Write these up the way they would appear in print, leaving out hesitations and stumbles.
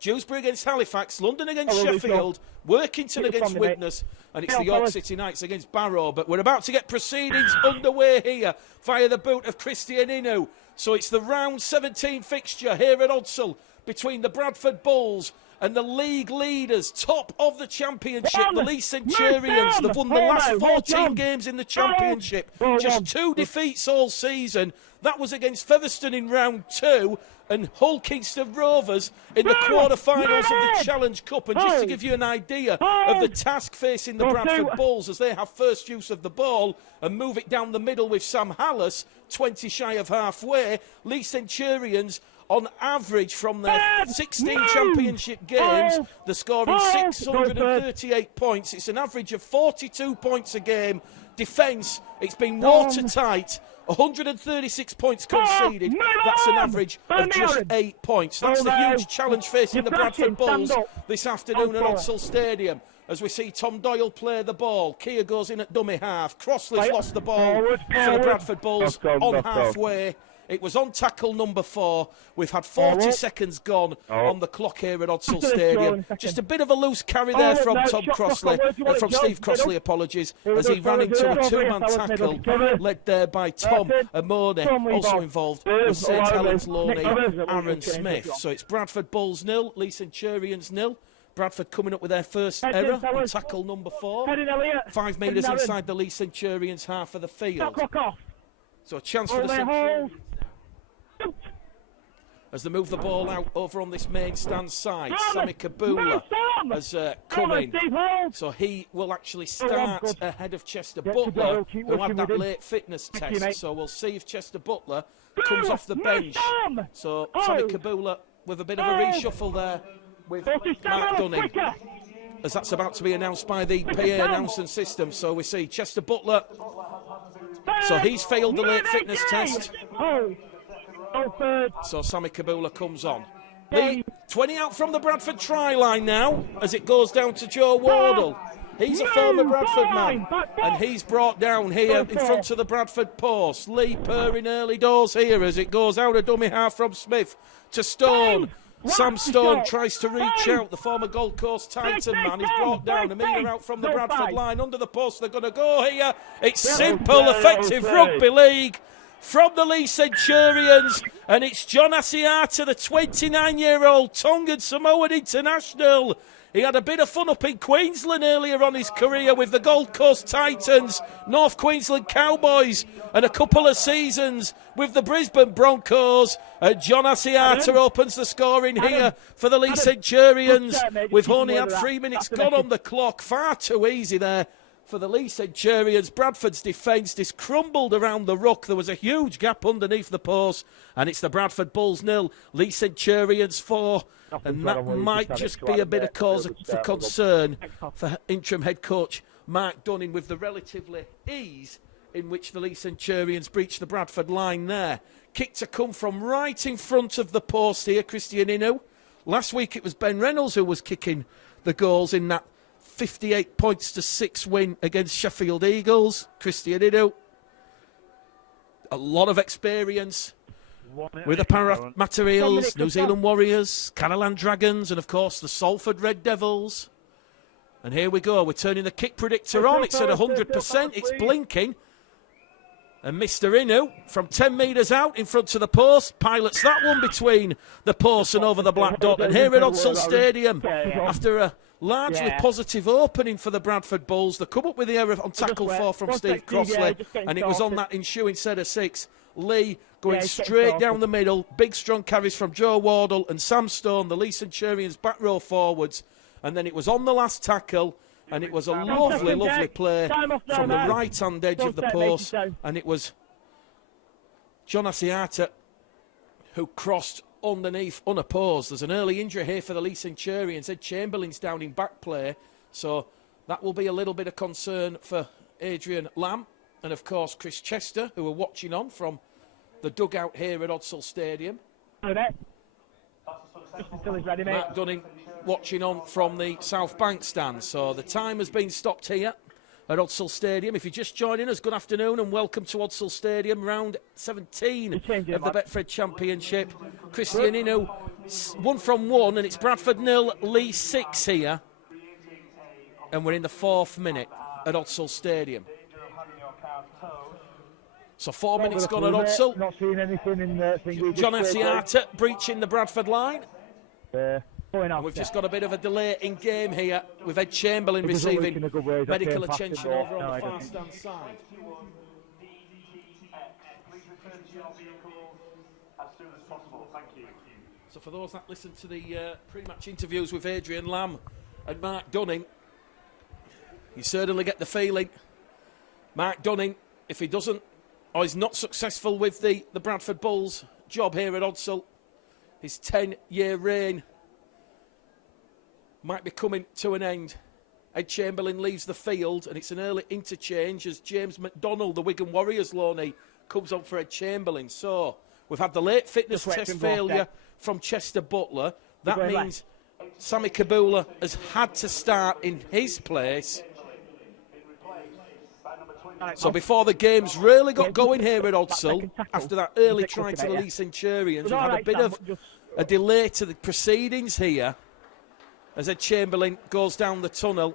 Dewsbury against Halifax, London against Sheffield, Workington against Widnes, and it's the York City Knights against Barrow. But we're about to get proceedings underway here via the boot of Christian Inu. So it's the round 17 fixture here at Odsal between the Bradford Bulls and the league leaders, top of the championship, the Leigh Centurions. They've won the last 14 games in the championship. Just 2 defeats all season. That was against Featherstone in round 2 and Hull Kingston Rovers in the quarter-finals of the Challenge Cup. And just to give you an idea of the task facing the Bradford Bulls as they have first use of the ball and move it down the middle with Sam Hallis, 20 shy of halfway, Leigh Centurions on average from their 16 championship games, they're scoring 638 points. It's an average of 42 points a game. Defence, it's been watertight. 136 points conceded. That's an average of just 8 points. That's the huge challenge facing the Bradford Bulls this afternoon at Odsal Stadium. As we see Tom Doyle play the ball. Keir goes in at dummy half. Crossley's lost the ball for the Bradford Bulls on halfway. It was on tackle number 4. We've had 40 seconds gone on the clock here at Odsal Stadium. Just a bit of a loose carry there from Steve Crossley, apologies, as he ran into a 2-man tackle led there by Tom Amone, also involved with St Helens Loney, Aaron Smith. So it's Bradford Bulls 0, Leigh Centurions 0. Bradford coming up with their first error on tackle number 4. 5 metres inside the Leigh Centurions half of the field. So a chance for the Centurions as they move the ball out over on this main stand side. Sammy Kabula has come in. So he will actually start ahead of Chester Butler, who had that late fitness test. So we'll see if Chester Butler comes off the bench. So Sammy Kabula with a bit of a reshuffle there with Mark Dunning, as that's about to be announced by the PA announcing system. So we see Chester Butler. So he's failed the late fitness test. So Sammy Kabula comes on. Lee, 20 out from the Bradford try line now as it goes down to Joe Wardle. He's a former Bradford man and he's brought down here in front of the Bradford post. Lee purring early doors here as it goes out a dummy half from Smith to Stone. Sam Stone tries to reach out. The former Gold Coast Titan man is brought down. A metre out from the Bradford line under the post. They're going to go here. It's simple, effective rugby league from the Leigh Centurions, and it's John Asiata, the 29-year-old Tongan Samoan international. He had a bit of fun up in Queensland earlier on his career with the Gold Coast Titans, North Queensland Cowboys, and a couple of seasons with the Brisbane Broncos. And John Asiata opens the scoring here for the Leigh Centurions. We've only had 3 minutes gone on the clock. Far too easy there for the Leigh Centurions. Bradford's defence is crumbled around the ruck. There was a huge gap underneath the post, and it's the Bradford Bulls 0, Leigh Centurions 4, and that might just be a bit of cause for concern for interim head coach Mark Dunning with the relatively ease in which the Leigh Centurions breached the Bradford line there. Kick to come from right in front of the post here, Christian Inu. Last week it was Ben Reynolds who was kicking the goals in that 58 points to 6 win against Sheffield Eagles. Christian Inu, a lot of experience with the Para Materials, New Zealand Warriors, Caroline Dragons, and of course the Salford Red Devils. And here we go, we're turning the kick predictor on. It's at 100%, it's blinking. And Mr. Inu, from 10 metres out in front of the post, pilots that one between the post and over the black dot. And here at Odsal Stadium, after a largely positive opening for the Bradford Bulls, they come up with the error on tackle 4 from Steve Crossley, and it was on that ensuing set of 6. Lee going straight down the middle, big strong carries from Joe Wardle and Sam Stone, the Leigh Centurions back row forwards, and then it was on the last tackle. And it was a lovely, lovely play from the right-hand edge of the post. And it was John Asiata who crossed underneath unopposed. There's an early injury here for the Leigh Centurions. Ed Chamberlain's down in back play. So that will be a little bit of concern for Adrian Lamb. And, of course, Chris Chester, who are watching on from the dugout here at Odsal Stadium. Mark Dunning watching on from the South Bank stand. So the time has been stopped here at Odsal Stadium. If you're just joining us, good afternoon and welcome to Odsal Stadium, round 17 of the Betfred Championship. Christian Inu 1 from 1, and it's Bradford 0, Leigh 6 here. And we're in the 4th minute at Odsal Stadium. So 4 minutes gone at Odsal. Not seeing anything in the thing. John Asiata breaching the Bradford line. And we've just got a bit of a delay in game here with Ed Chamberlain receiving medical attention over on the far stand side. So for those that listen to the pre-match interviews with Adrian Lamb and Mark Dunning, you certainly get the feeling Mark Dunning, if he doesn't or is not successful with the Bradford Bulls job here at Odsal, his 10-year reign might be coming to an end. Ed Chamberlain leaves the field, and it's an early interchange as James McDonald, the Wigan Warriors loanee, comes on for Ed Chamberlain. So we've had the late fitness test failure from Chester Butler. That means Sammy Kabula has had to start in his place. So before the game's really got going here at Odsal, after that early try to the Leigh Centurions, we've had a bit of a delay to the proceedings here as Ed Chamberlain goes down the tunnel.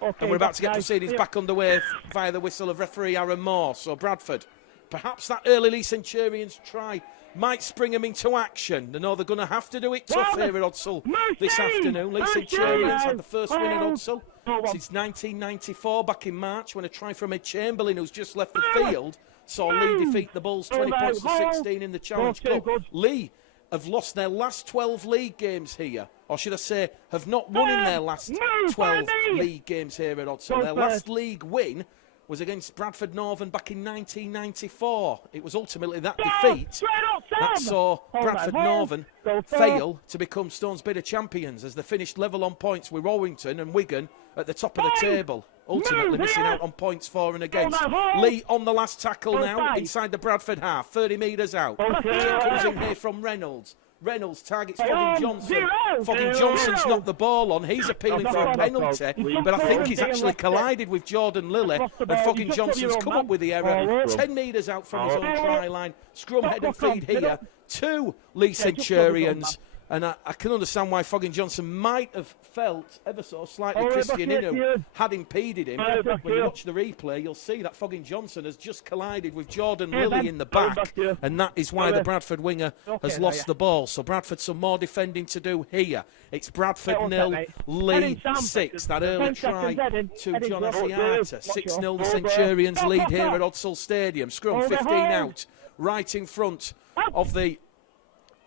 And we're about to get proceedings back underway via the whistle of referee Aaron Moore. So Bradford, perhaps that early Leigh Centurions try might spring them into action. They know they're going to have to do it tough here at Odsal this afternoon. Leigh Centurions had the first win at Odsal since 1994, back in March, when a try from Ed Chamberlain, who's just left the field, saw Leigh defeat the Bulls 20 points to 16 in the Challenge Cup. Leigh have lost their last 12 league games here, or should I say, have not won in their last 12 league games here at Odsal. Their last league win was against Bradford Northern back in 1994. It was ultimately that defeat that saw Bradford Northern fail to become Stones Bidder champions, as they finished level on points with Rowington and Wigan at the top of the table, ultimately missing out on points for and against. Leigh on the last tackle now, inside the Bradford half, 30 metres out. Kick comes in here from Reynolds. Reynolds targets Foggin Johnson. Foggin Johnson's knocked the ball on. He's appealing for a penalty, but I think he's actually collided with Jordan Lilly, and Foggin Johnson's come up with the error. 10 metres out from his own try line. Scrum, head and feed here to Leigh Centurions. And I can understand why Foggin Johnson might have felt ever so slightly Christian Inu had impeded him. When you watch the replay, you'll see that Foggin Johnson has just collided with Jordan Lilly in the back, and that is why the Bradford winger has lost the ball. So Bradford some more defending to do here. It's Bradford 0, Leigh 6. That early try to John Asiata. 6-0 the Centurions lead here at Odsal Stadium. Scrum 15 out, right in front of the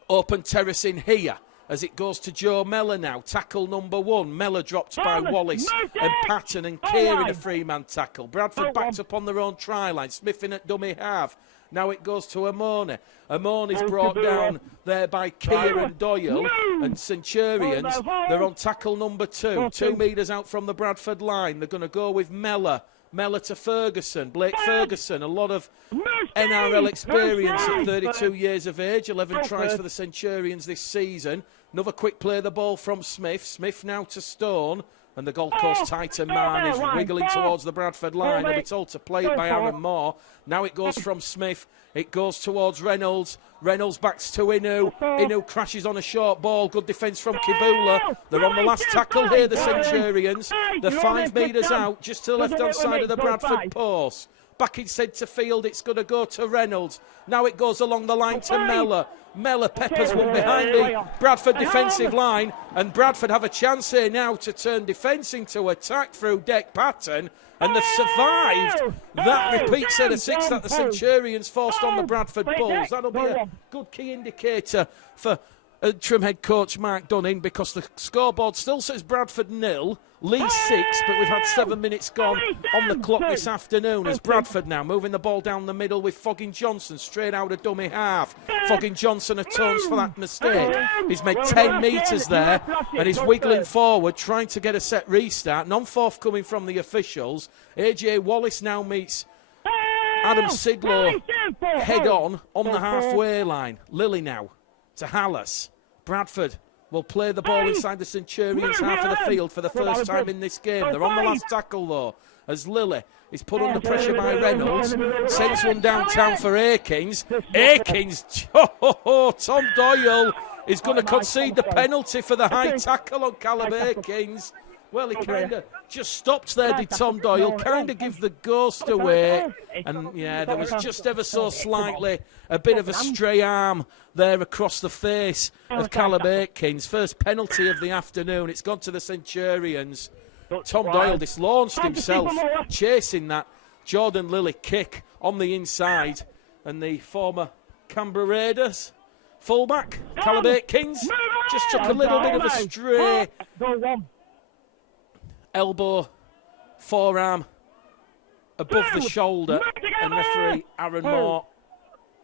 open terrace in here as it goes to Joe Mellor now. Tackle number 1. Mellor dropped by Wallace and Patton, and Kieran a free-man tackle. Bradford backed up on their own try line. Smith in at dummy half. Now it goes to Amone. Amone's brought down there by Kieran Doyle, and Centurions, they're on tackle number 2. 2 metres out from the Bradford line. They're going to go with Mellor. Mellor to Ferguson, Blake Ferguson, a lot of NRL experience at 32 years of age, 11 tries for the Centurions this season. Another quick play, the ball from Smith. Smith now to Stone, and the Gold Coast Titan man is wiggling towards the Bradford line, and it's all to play it by Aaron Moore. Now it goes from Smith, it goes towards Reynolds. Reynolds backs to Inu. Inu crashes on a short ball. Good defence from Kibula. They're on the last tackle here, the Centurions. They're 5 metres out, just to the left-hand side of the Bradford post. Back in centre field, it's going to go to Reynolds. Now it goes along the line to Mellor. Mellor peppers one behind the Bradford defensive line, and Bradford have a chance here now to turn defence into attack through Deck Patton, and they've survived that repeat set of 6 that the Centurions forced on the Bradford Bulls. That'll be a good key indicator for interim head coach Mark Dunning, because the scoreboard still says Bradford 0, Leigh 6, but we've had 7 minutes gone on the clock this afternoon, as Bradford now moving the ball down the middle with Foggin Johnson straight out of dummy half. Foggin Johnson atones for that mistake. He's made 10 metres there, and he's wiggling forward, trying to get a set restart. None forthcoming from the officials. AJ Wallace now meets Adam Sidlow head on the halfway line. Lilly now to Hallis. Bradford will play the ball inside the Centurions half of the field for the first time in this game. They're on the last tackle though, as Lilly is put under pressure by Reynolds. Sends one downtown for Akins. Akins, Tom Doyle is going to concede the penalty for the high tackle on Callum Aikins. Well, he kind of just stopped there, did Tom Doyle, kind of give the ghost away. And, yeah, there was just ever so slightly a bit of a stray arm there across the face of Callum Aikins. First penalty of the afternoon. It's gone to the Centurions. Tom Doyle dislaunched himself, chasing that Jordan Lilly kick on the inside. And the former Canberra Raiders fullback, Callum Aikins, just took a little bit of a stray elbow, forearm above the shoulder, and referee Aaron Moore,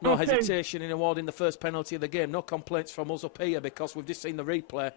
no hesitation in awarding the first penalty of the game. No complaints from us up here because we've just seen the replay,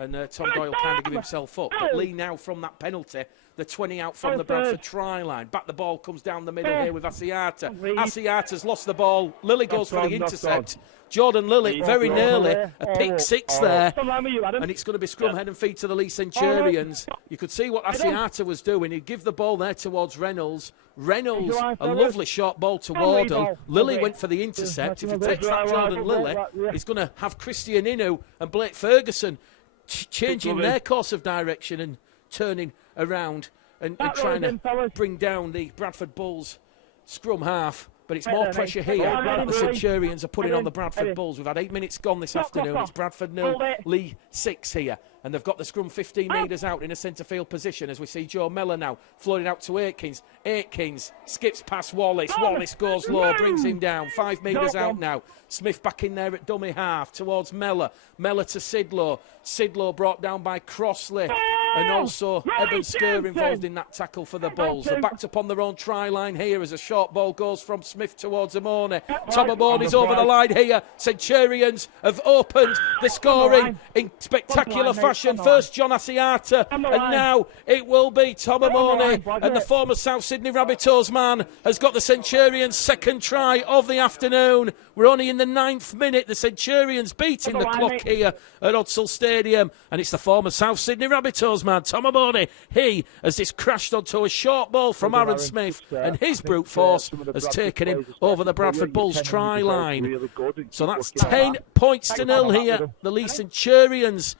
and Tom Doyle kind of give himself up. But Leigh now from that penalty, the 20 out from the Bradford try line. Back the ball comes down the middle here with Asiata. Asiata's lost the ball. Lilly goes for the intercept. Jordan Lilly very nearly a pick six there, and it's going to be scrum head and feet to the Leigh Centurions. You could see what Asiata was doing. He'd give the ball there towards Reynolds. Reynolds, a lovely short ball to Wardle. Lilly went for the intercept. If he takes that Jordan Lilly, he's going to have Christian Inu and Blake Ferguson changing their course of direction and turning around and trying to bring down the Bradford Bulls scrum half. But it's more pressure here that the Centurions are putting on the Bradford Bulls. We've had 8 minutes gone this afternoon. It's Bradford 0, Leigh 6 here. And they've got the scrum 15 metres out in a centre field position as we see Joe Mellor now floating out to Aikins. Aikins skips past Wallace. Wallace goes low, brings him down. 5 metres out now. Smith back in there at dummy half towards Mellor. Mellor to Sidlow. Sidlow brought down by Crossley. And also Eben Skur involved in that tackle for the Bulls. They're backed up on their own try line here as a short ball goes from Smith towards Amone. Tom Amone's over the line here. Centurions have opened the scoring in spectacular fashion. First John Asiata, and now it will be Tom Amone. And the former South Sydney Rabbitohs man has got the Centurions' second try of the afternoon. We're only in the 9th minute. The Centurions beating the clock here at Odsal Stadium. And it's the former South Sydney Rabbitohs man, Tom Amone. He has just crashed onto a short ball from Aaron Smith, and his brute force has taken him over the Bradford Bulls try line. So that's 10 points to 0 here. The Leigh Centurions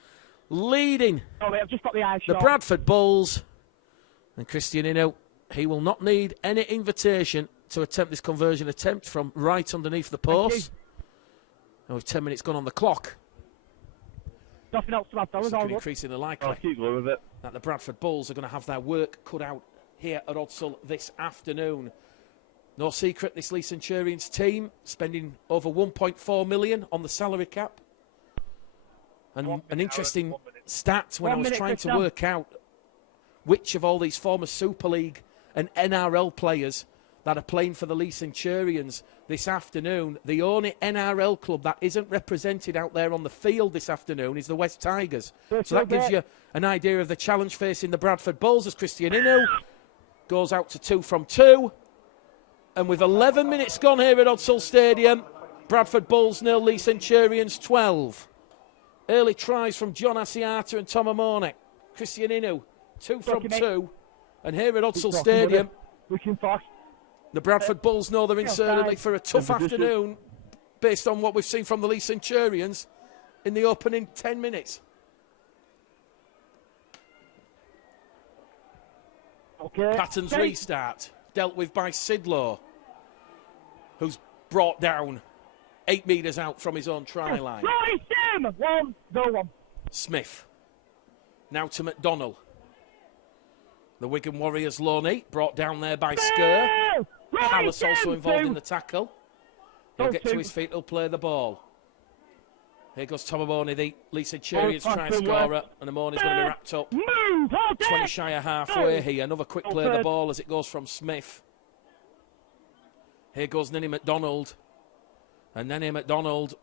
leading the Bradford Bulls. And Christian Inu, he will not need any invitation to attempt this conversion attempt from right underneath the post. And with 10 minutes gone on the clock, Nothing else to add, fellas. it's increasingly likely that the Bradford Bulls are going to have their work cut out here at Odsal this afternoon. No secret, this Leigh Centurions team spending over 1.4 million on the salary cap. And an interesting stat when I was trying to work out which of all these former Super League and NRL players that are playing for the Leigh Centurions this afternoon, the only NRL club that isn't represented out there on the field this afternoon is the West Tigers. So that gives you an idea of the challenge facing the Bradford Bulls as Christian Inu goes out to 2 from 2. And with 11 minutes gone here at Odsal Stadium, Bradford Bulls 0, Leigh Centurions 12. Early tries from John Asiata and Tom Amone. Christian Inu, 2 from 2. And here at Odsal Stadium, the Bradford Bulls know they're in certainly for a tough afternoon based on what we've seen from the Leigh Centurions in the opening 10 minutes. Patton's restart, dealt with by Sidlow, who's brought down 8 metres out from his own try line. Smith, now to McDonnell. The Wigan Warriors loanee, brought down there by Skur. Hallis also involved in the tackle. He'll get to his feet, he'll play the ball. Here goes Tom Amone, the Leigh Centurions try scorer, and Amone's going to be wrapped up. 20 shy of halfway here. Another quick play of the ball as it goes from Smith. Here goes Nenny McDonald. And Nenny McDonald,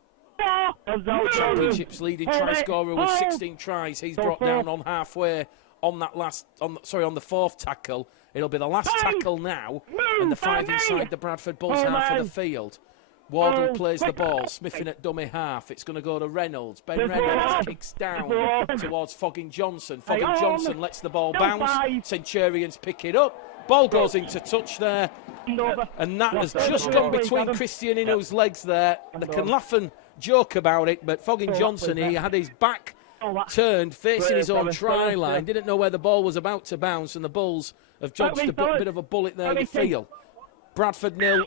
Championship's leading try scorer with 16 tries. He's brought down on halfway on that on the fourth tackle. It'll be the last tackle now, and the 5 inside the Bradford Bulls half of the field. Wardle plays the ball, Smith in at dummy half. It's going to go to Reynolds. Ben Reynolds kicks down towards Fogging Johnson. Fogging Johnson lets the ball bounce. Centurions pick it up. Ball goes into touch there. And that has just gone between Christian Inu's legs there. The Canlaffen joke about it, but Foggin Johnson, he had his back turned, facing his own try line, didn't know where the ball was about to bounce, and the Bulls have dodged a bit of a bullet there, you feel. Bradford 0,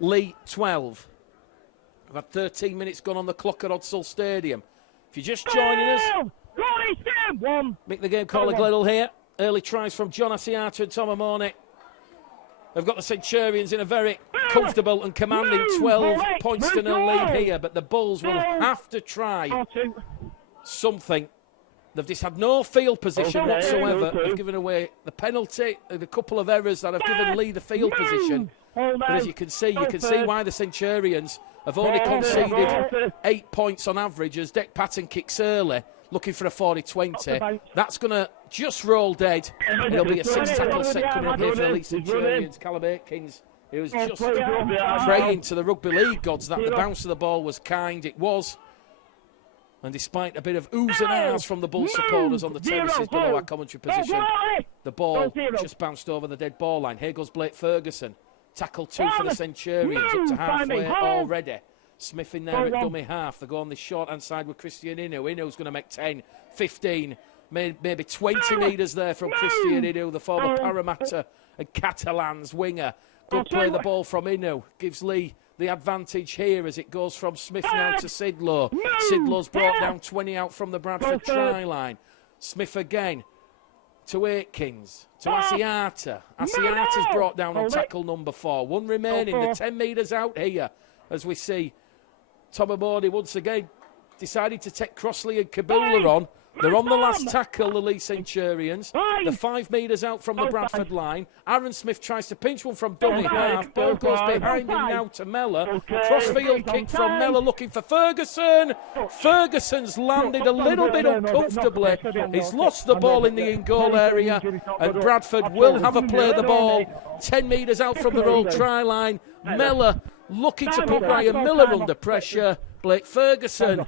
Leigh 12. We've had 13 minutes gone on the clock at Odsall Stadium. If you're just joining us, make the game call a Gledhill here. Early tries from John Asiata and Tom Amone. They've got the Centurions in a very comfortable and commanding 12 points to 0 lead here, but the Bulls will have to try something. They've just had no field position whatsoever. They've given away the penalty, a couple of errors that have given Leigh the field position. But as you can see why the Centurions have only conceded 8 points on average as Deck Patton kicks early, looking for a 40-20. That's going to just roll dead, and there'll be a 6-tackle set coming up here for the Leigh Centurions. Callum Aikins, he was just praying to the rugby league gods that the bounce of the ball was kind. It was. And despite a bit of oohs and ahs from the Bull supporters on the terraces below our commentary position, the ball just bounced over the dead ball line. Here goes Blake Ferguson. Tackle 2 for the Centurions, up to halfway already. Smith in there at dummy half. They go on the short-hand side with Christian Inu. Inu's going to make 10, 15, maybe 20 metres there from Christian Inu, the former Parramatta and Catalans winger. Good play the ball from Inu. Gives Leigh the advantage here as it goes from Smith now to Sidlow. Sidlow's brought down 20 out from the Bradford try line. Smith again to Aikins, to Asiata. Asiata's brought down on tackle number 4. One remaining, the 10 metres out here as we see Tom Amoni once again decided to take Crossley and Kabula on. They're on the last tackle, the Leigh Centurions. They're 5 metres out from the Bradford line. Aaron Smith tries to pinch one from dummy half. Ball goes behind him now to Mellor. Crossfield kick from Mellor looking for Ferguson. Ferguson's landed a little bit uncomfortably. He's lost the ball in the in-goal area. And Bradford will have a play the ball 10 metres out from their old try line. Mellor looking to put Ryan Miller under pressure. Blake Ferguson,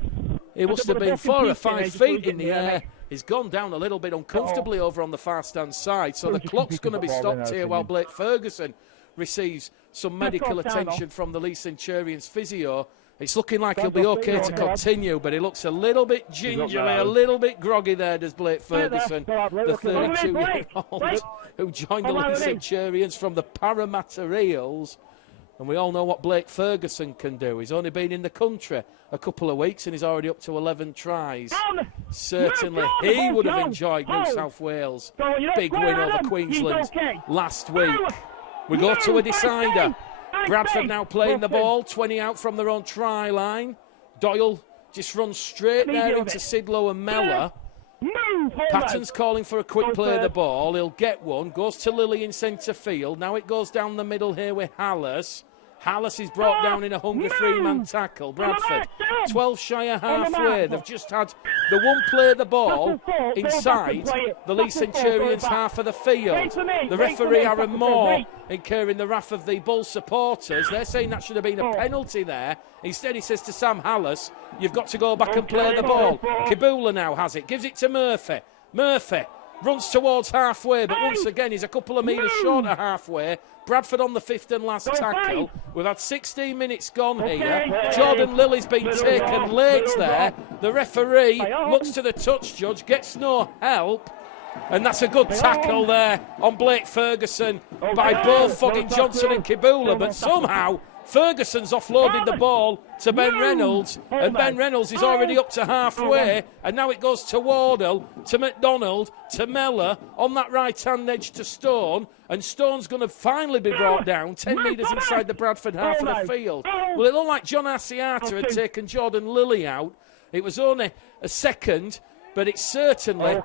he must have been 4 or 5 feet in the air. He's gone down a little bit uncomfortably over on the far-stand side. So the clock's going to be stopped here while Blake Ferguson receives some medical attention from the Leigh Centurions physio. It's looking like he'll be okay to continue, but he looks a little bit gingerly, a little bit groggy there, does Blake Ferguson, the 32-year-old who joined the Leigh Centurions from the Parramatta Eels. And we all know what Blake Ferguson can do. He's only been in the country a couple of weeks and he's already up to 11 tries. Certainly he would have enjoyed New South Wales' big win over Queensland last week. We go to a decider. Bradford now playing the ball, 20 out from their own try line. Doyle just runs straight there into Sidlow and Mellor. Patton's calling for a quick play of the ball. He'll get one. Goes to Lilly in centre field. Now it goes down the middle here with Hallis. Hallis is brought down in a hungry 3-man tackle. Bradford, 12 shy of halfway. They've just had the one play of the ball inside the Leigh Centurions half of the field. The referee, Aaron Moore, incurring the wrath of the Bull supporters. They're saying that should have been a penalty there. Instead, he says to Sam Hallis, you've got to go back and play the ball. Kabula now has it. Gives it to Murphy. Murphy runs towards halfway, but once again, he's a couple of metres short of halfway. Bradford on the 5th and last tackle. We've had 16 minutes gone here. Jordan Lilly's been taken late there. The referee looks to the touch judge, gets no help. And that's a good tackle there on Blake Ferguson by both Foggin Johnson and Kabula. But somehow Ferguson's offloaded the ball to Ben Reynolds, and Ben Reynolds is already up to halfway, and now it goes to Wardle, to McDonald, to Mellor, on that right-hand edge to Stone, and Stone's going to finally be brought down 10 metres inside the Bradford half of the field. Well, it looked like John Asiata had taken Jordan Lilly out. It was only a second, but it certainly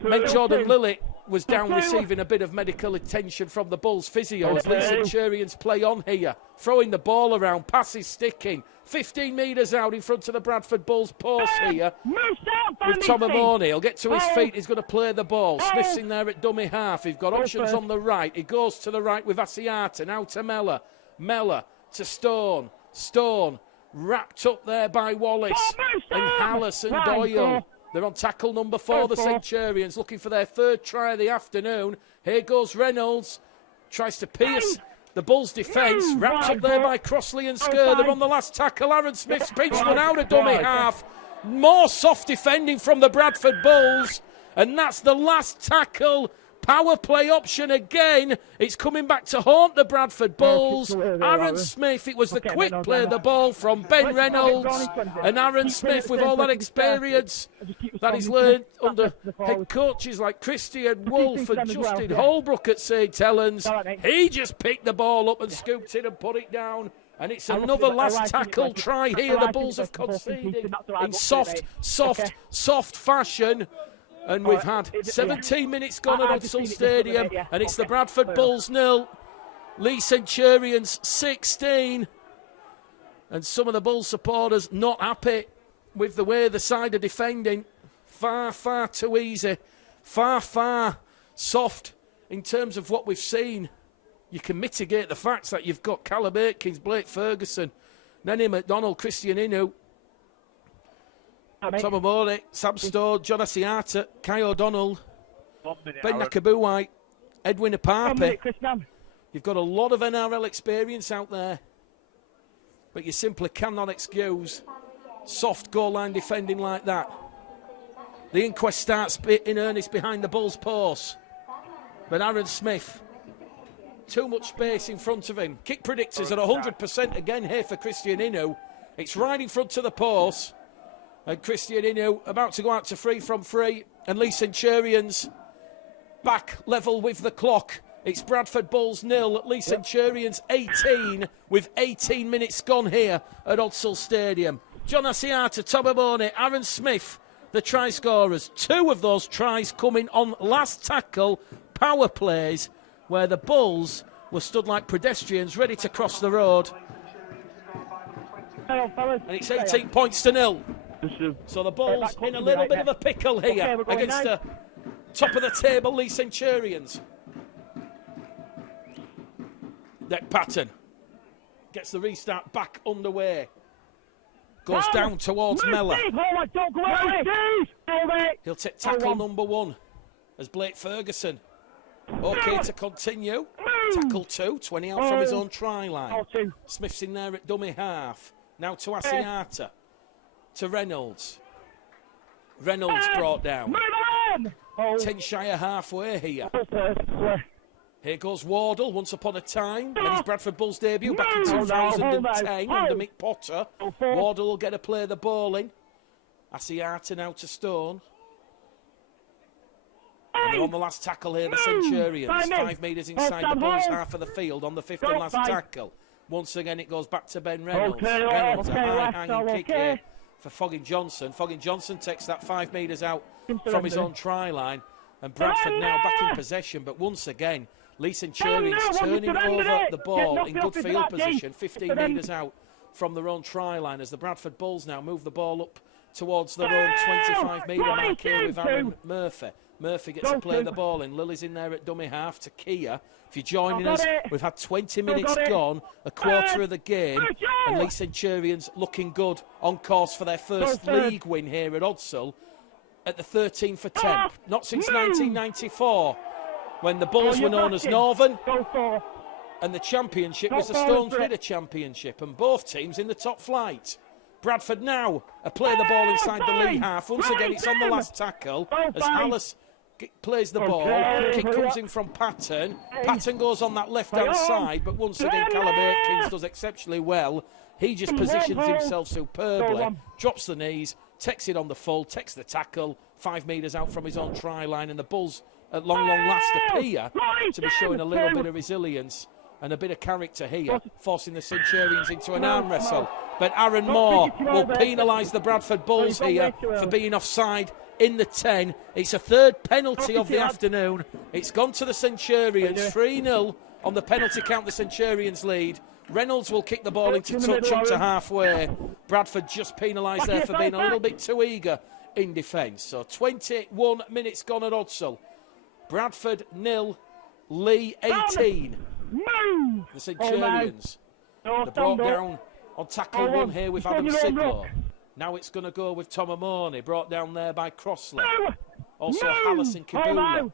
meant Jordan Lilly was down receiving a bit of medical attention from the Bulls physio as Leigh Centurions play on here, throwing the ball around, passes sticking, 15 metres out in front of the Bradford Bulls post here with Tom Amoni. He'll get to his feet, he's going to play the ball. Smith's in there at dummy half, he's got options on the right, he goes to the right with Asiata, now to Mellor, Mellor to Stone, Stone wrapped up there by Wallace and Hallis and Doyle. They're on tackle number 4, the Centurions, looking for their 3rd try of the afternoon. Here goes Reynolds, tries to pierce The Bulls' defence wrapped up there by Crossley and Skur. They're on the last tackle. Aaron Smith's pinched one out of dummy half. More soft defending from the Bradford Bulls. And that's the last tackle. Power play option again. It's coming back to haunt the Bradford Bulls. Aaron Smith, it was the quick play of the ball from Ben Reynolds. And Aaron Smith, with all that experience that he's learned under head coaches like Christian Wolf and Justin Holbrook at St Helens, he just picked the ball up and scooped it and put it down. And it's another last tackle try here. The Bulls have conceded in soft fashion. And we've had 17 minutes gone at Odsal Stadium. And it's the Bradford Bulls 0, Leigh Centurions 16. And some of the Bulls supporters not happy with the way the side are defending. Far, far too easy. Far, far soft in terms of what we've seen. You can mitigate the facts that you've got Callum Atkins, Blake Ferguson, Nenny McDonald, Christian Inu, Tom Amore, Sam Stowe, John Asiata, Kai O'Donnell, Ben Nakabuai, Edwin Apape. You've got a lot of NRL experience out there, but you simply cannot excuse soft goal line defending like that. The inquest starts in earnest behind the Bulls' post, but Aaron Smith, too much space in front of him. Kick predictors at 100% again here for Christian Inu. It's right in front of the post. And Christian Inu about to go out to free from free. And Leigh Centurions back level with the clock. It's Bradford Bulls 0, Leigh Centurions 18 with 18 minutes gone here at Odsal Stadium. John Asiata, Tom Amone, Aaron Smith, the try scorers. 2 of those tries coming on last tackle power plays, where the Bulls were stood like pedestrians ready to cross the road. And it's 18 points to 0. So the Bulls in a little bit of a pickle here against the top of the table Leigh Centurions. Nick Patton gets the restart back underway. Goes down towards Mellor. He'll take tackle number 1 as Blake Ferguson. Okay to continue. Tackle 2, 20 out from his own try line. Smith's in there at dummy half. Now to Asiata. To Reynolds. Reynolds brought down. 10 shy of halfway here. Here goes Wardle, once upon a time. Made his Bradford Bulls debut back in 2010 under Mick Potter. Wardle will get a play the ball in. Asiata now to Stone. And they're on the last tackle here, the Centurions. 5 metres inside the Bulls half of the field on the 5th and last tackle. Once again, it goes back to Ben Reynolds. Reynolds, a high-hanging kick here for Foggin Johnson. Foggin Johnson takes that 5 metres out from his own try line. And Bradford now back in possession. But once again, Leigh Centurions turning over the ball in good field position, 15 metres out from their own try line, as the Bradford Bulls now move the ball up towards their own 25-metre mark here with Aaron Murphy. Murphy gets to play the ball in. Lily's in there at dummy half to Kia. If you're joining us, we've had 20 minutes gone, a quarter of the game, and Leigh Centurions looking good, on course for their first league win here at Odsal at the 13 for 10. Not since 1994, when the Bulls were known as Northern, and the championship was the Stone Feeder Championship, and both teams in the top flight. Bradford now play the ball inside the Leigh half. Once again, it's on the last tackle as Alice plays the ball. Kick comes in from Patton. Patton goes on that left-hand side, but once again, Callum Atkins does exceptionally well. He just positions himself superbly, drops the knees, takes it on the full, takes the tackle, 5 metres out from his own try line, and the Bulls at long last appear to be showing a little bit of resilience and a bit of character here, forcing the Centurions into an arm wrestle. But Aaron Moore will penalise the Bradford Bulls here for being offside in the 10. It's a 3rd penalty of the afternoon. It's gone to the Centurions, 3-0 on the penalty count, the Centurions lead. Reynolds will kick the ball into touch up to halfway. Bradford just penalised there for being a little bit too eager in defence. So 21 minutes gone at Odsal. Bradford 0, Leigh 18. The Centurions, they're brought down on tackle 1 here with Adam Sidlow. Now it's going to go with Tom Amone, brought down there by Crossley. Also Hallison Kabula.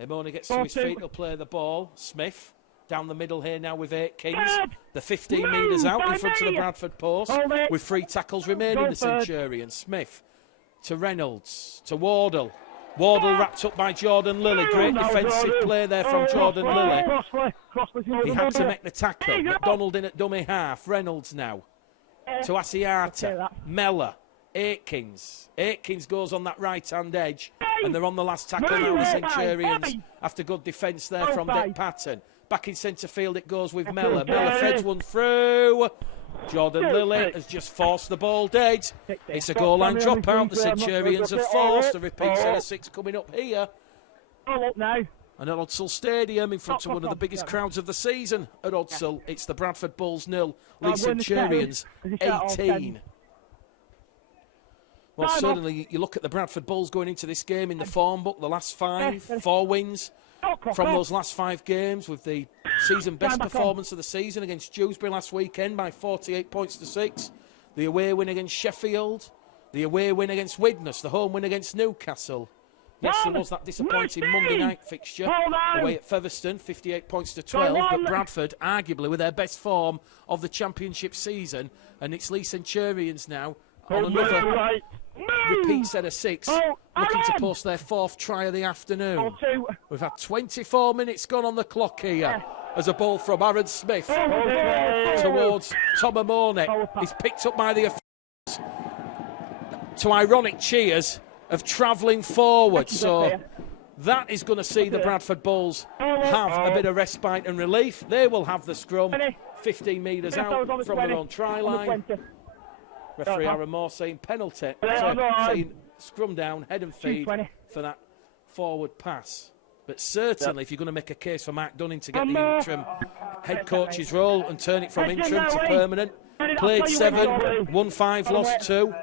Amone gets to his feet, he'll play the ball. Smith Down the middle here now with Aikins. The 15 metres out in front of the Bradford post. With 3 tackles remaining, the Centurions. Smith to Reynolds, to Wardle. Wardle wrapped up by Jordan Lilly. Great defensive play there from Jordan Lilly. He had to make the tackle. McDonald in at dummy half. Reynolds now to Asiata. Mellor. Aikins. Aikins goes on that right-hand edge. And they're on the last tackle now, the Centurions. After good defence there from Dick Patton. Back in centre field it goes with Mellor. Mellor feds one through. Jordan Lilly has just forced the ball dead. It's a goal line dropout. The Centurions have forced a repeat set of 6 coming up here. And at Odsall Stadium, in front of one of the biggest crowds of the season at Odsall, it's the Bradford Bulls 0, Leigh Centurions 18. Well, certainly you look at the Bradford Bulls going into this game in the form book, the last 4 wins from those last 5 games, with the season best performance of the season against Dewsbury last weekend by 48 points to 6. The away win against Sheffield. The away win against Widnes. The home win against Newcastle. Yes, there was that disappointing Monday night fixture away at Featherstone, 58 points to 12. But Bradford, arguably with their best form of the championship season, and it's Leigh Centurions now on another repeat set of 6, looking to post their 4th try of the afternoon. We've had 24 minutes gone on the clock here as a ball from Aaron Smith towards Tom Amone. He's picked up by the officials to ironic cheers of travelling forward. So that is going to see the Bradford Bulls have a bit of respite and relief. They will have the scrum 15 metres out from their own try line. Referee Aaron Moore saying penalty, saying scrum down, head and feed for that forward pass. But certainly, if you're going to make a case for Mark Dunning to get the interim head coach's role and turn it from interim to permanent, played 7, won 5, lost 2,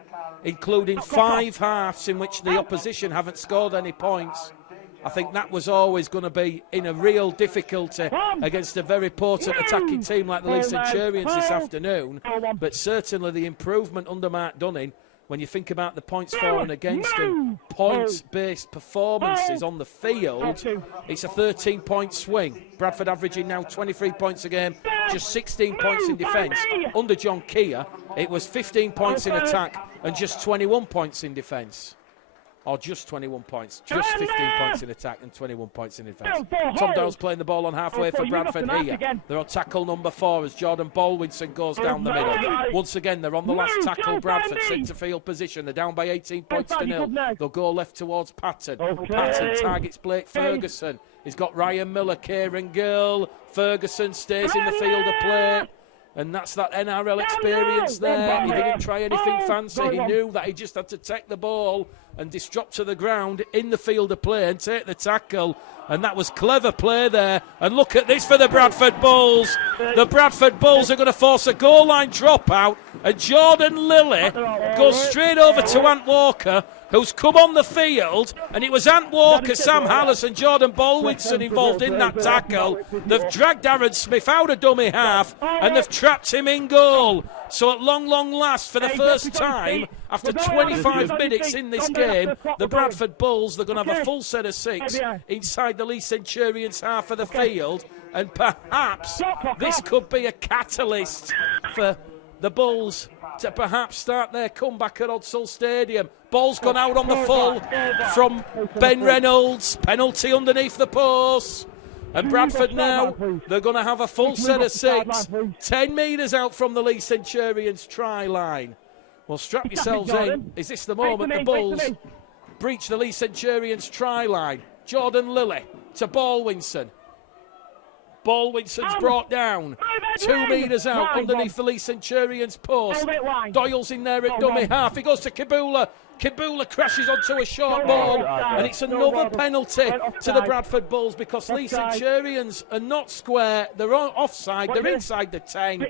including 5 halves in which the opposition haven't scored any points. I think that was always going to be in a real difficulty against a very potent attacking team like the Leigh Centurions this afternoon. But certainly the improvement under Mark Dunning, when you think about the points for and against and points-based performances on the field, it's a 13-point swing. Bradford averaging now 23 points a game, just 16 points in defence. Under John Keir, it was 15 points in attack and just 21 points in defence. Or just 21 points. Just 15 points in attack and 21 points in defence. Tom Dowell's playing the ball on halfway for Bradford here. They're on tackle number 4 as Jordan Baldwinson goes down the middle. Once again, they're on the last tackle. Bradford centre field position. They're down by 18 points to 0. They'll go left towards Patton. Patton targets Blake Ferguson. He's got Ryan Miller, Kieran Gill. Ferguson stays in the field of play. And that's that NRL experience there. He didn't try anything fancy. He knew that he just had to take the ball and disrupt to the ground in the field of play and take the tackle. And that was clever play there. And look at this for the Bradford Bulls. The Bradford Bulls are going to force a goal line dropout. And Jordan Lilly goes straight over to Ant Walker, who's come on the field. And it was Ant Walker, Sam Hallis and Jordan Baldwinson involved in that tackle. They've dragged Aaron Smith out of dummy half and they've trapped him in goal. So at long last, for the first time, after 25 minutes in this game, the Bradford Bulls, they're going to have a full set of 6 inside the Leigh Centurions half of the field. And perhaps this could be a catalyst for the Bulls to perhaps start their comeback at Odsall Stadium. Ball's gone out on the full from Ben Reynolds. Penalty underneath the post. And Bradford now, they're going to have a full set of 6. 10 metres out from the Leigh Centurions try line. Well, strap yourselves in. Is this the moment the Bulls breach the Leigh Centurions try line? Jordan Lilly to Baldwinson. Baldwinson's brought down. 2 metres out underneath the Leigh Centurions post. Doyle's in there at dummy half. He goes to Kibula. Kibula crashes onto a short ball. And it's another penalty to the Bradford Bulls because Leigh Centurions are not square. They're offside. They're inside the 10.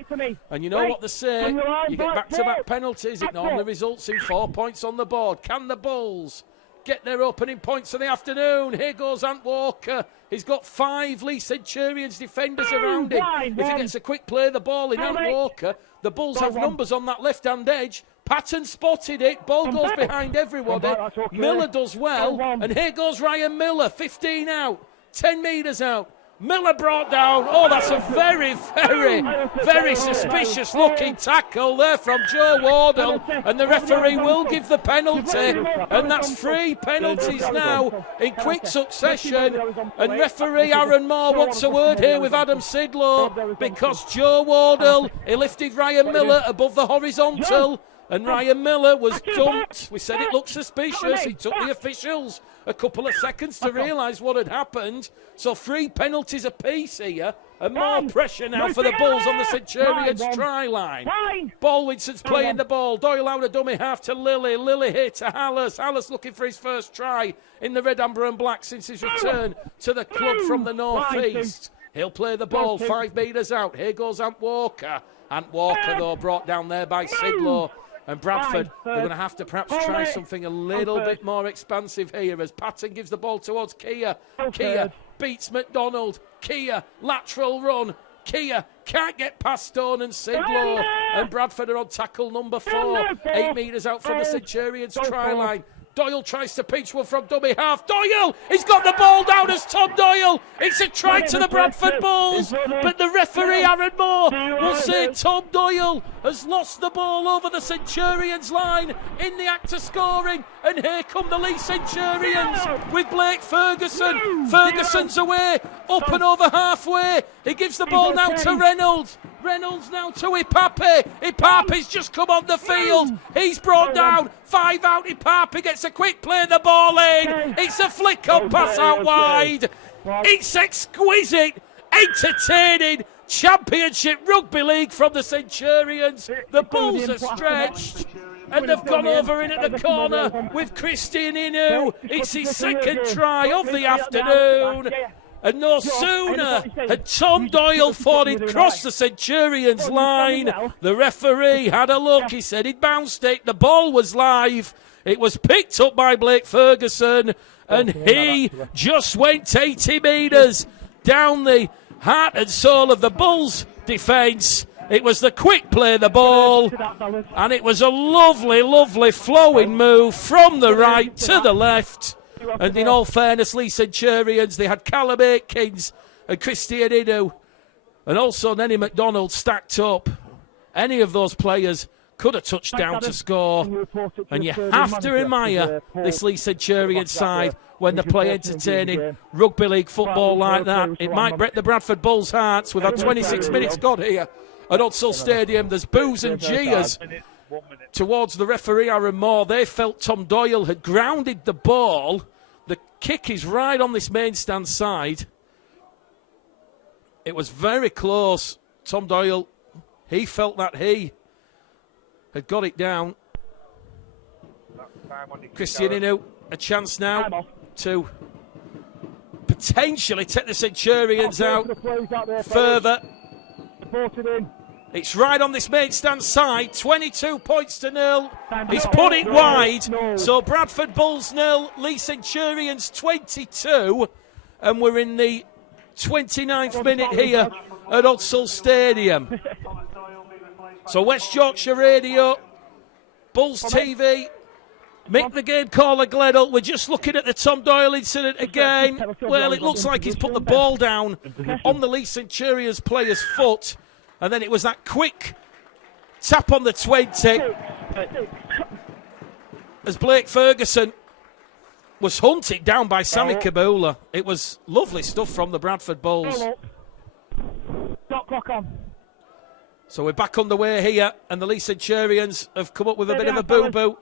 And you know what they say? You get back-to-back penalties. It normally results in 4 points on the board. Can the Bulls get their opening points of the afternoon? Here goes Ant Walker. He's got 5 Leigh Centurions defenders around him. If he gets a quick play the ball in Ant Walker, the Bulls have numbers on that left-hand edge. Patton spotted it. Ball goes behind everybody. Miller does well. And here goes Ryan Miller, 15 out, 10 metres out. Miller brought down. Oh, that's a very, very, very suspicious looking tackle there from Joe Wardle. And the referee will give the penalty. And that's 3 penalties now in quick succession. And referee Aaron Moore wants a word here with Adam Sidlow, because Joe Wardle, he lifted Ryan Miller above the horizontal. And Ryan Miller was dumped. We said it looked suspicious. It took the officials a couple of seconds to realise what had happened. So 3 penalties apiece here. And more pressure now for the Bulls on the Centurions try line. Baldwinson's playing the ball. Doyle out a dummy half to Lilly. Lilly here to Hallis. Hallis looking for his first try in the red, amber and black since his return to the club from the north-east. He'll play the ball 5 metres out. Here goes Ant Walker. Ant Walker, though, brought down there by Sidlow. And Bradford, they're going to have to perhaps try something a little bit more expansive here as Patton gives the ball towards Kia. Kia beats McDonald. Kia, lateral run. Kia can't get past Stone and Sidlow. And Bradford are on tackle number 4. 8 metres out from the Centurions try line. Doyle tries to pinch one from dummy half. Doyle! He's got the ball down as Tom Doyle. It's a try to the Bradford Bulls. But the referee, Aaron Moore, will say Tom Doyle has lost the ball over the Centurions line in the act of scoring. And here come the Leigh Centurions with Blake Ferguson. Ferguson's away, up and over halfway. He gives the ball now to Reynolds. Reynolds now to Ipape. Ipape's just come on the field. He's brought down. 5 out. Ipape gets a quick play, the ball in. It's a flick on pass out wide. It's exquisite, entertaining Championship Rugby League from the Centurions. The Bulls are stretched. And they've gone over in at the corner with Christian Inu. It's his 2nd try of the afternoon. And no sooner had Tom Doyle thought he'd crossed the Centurions line, the referee had a look. He said he'd bounced it. The ball was live. It was picked up by Blake Ferguson, and he just went 80 metres down the heart and soul of the Bulls' defence. It was the quick play of the ball, and it was a lovely, lovely flowing move from the right to the left. And in all fairness, Leigh Centurions, they had Callum Aikins and Christian Inu, and also Nenny McDonald stacked up. Any of those players could have touched down to score. And you have to admire this Leigh Centurions side when they play entertaining rugby league football like that. It might break the Bradford Bulls' hearts. We've had 26 minutes gone here at Odsal Stadium. There's boos and jeers towards the referee, Aaron Moore. They felt Tom Doyle had grounded the ball. The kick is right on this main stand side. It was very close. Tom Doyle, he felt that he had got it down. Christian Inu, a chance now to potentially take the Centurions out further. It's right on this main stand side, 22 points to 0. He's put it wide, so Bradford Bulls 0, Leigh Centurions 22, and we're in the 29th minute here at Odsal Stadium. So West Yorkshire Radio, Bulls TV, Mick the game caller Gleddle. We're just looking at the Tom Doyle incident again. Well, it looks like he's put the ball down on the Leigh Centurions player's foot. And then it was that quick tap on the 20 as Blake Ferguson was hunted down by Sammy Kabula. It was lovely stuff from the Bradford Bulls. So we're back underway here, and the Leigh Centurions have come up with a bit of a boo-boo.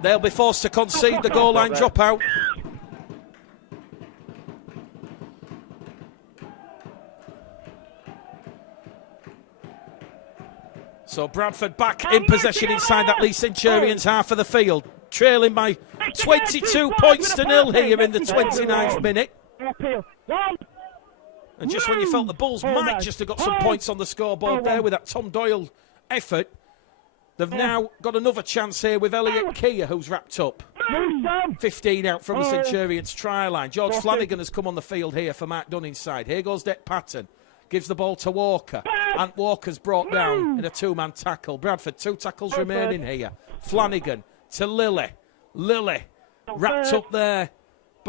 They'll be forced to concede the goal line dropout. So Bradford back in possession inside that Leigh Centurions half of the field, trailing by 22 points to 0 here in the 29th minute. And just when you felt the Bulls might just have got some points on the scoreboard there with that Tom Doyle effort, they've now got another chance here with Elliot Kia, who's wrapped up. 15 out from the Centurions try line. George Flanagan has come on the field here for Mark Dunn inside. Here goes Dec Patton. Gives the ball to Walker. Ant Walker's brought down in a 2-man tackle. Bradford, 2 tackles remaining here. Flanagan to Lilly. Lilly wrapped up there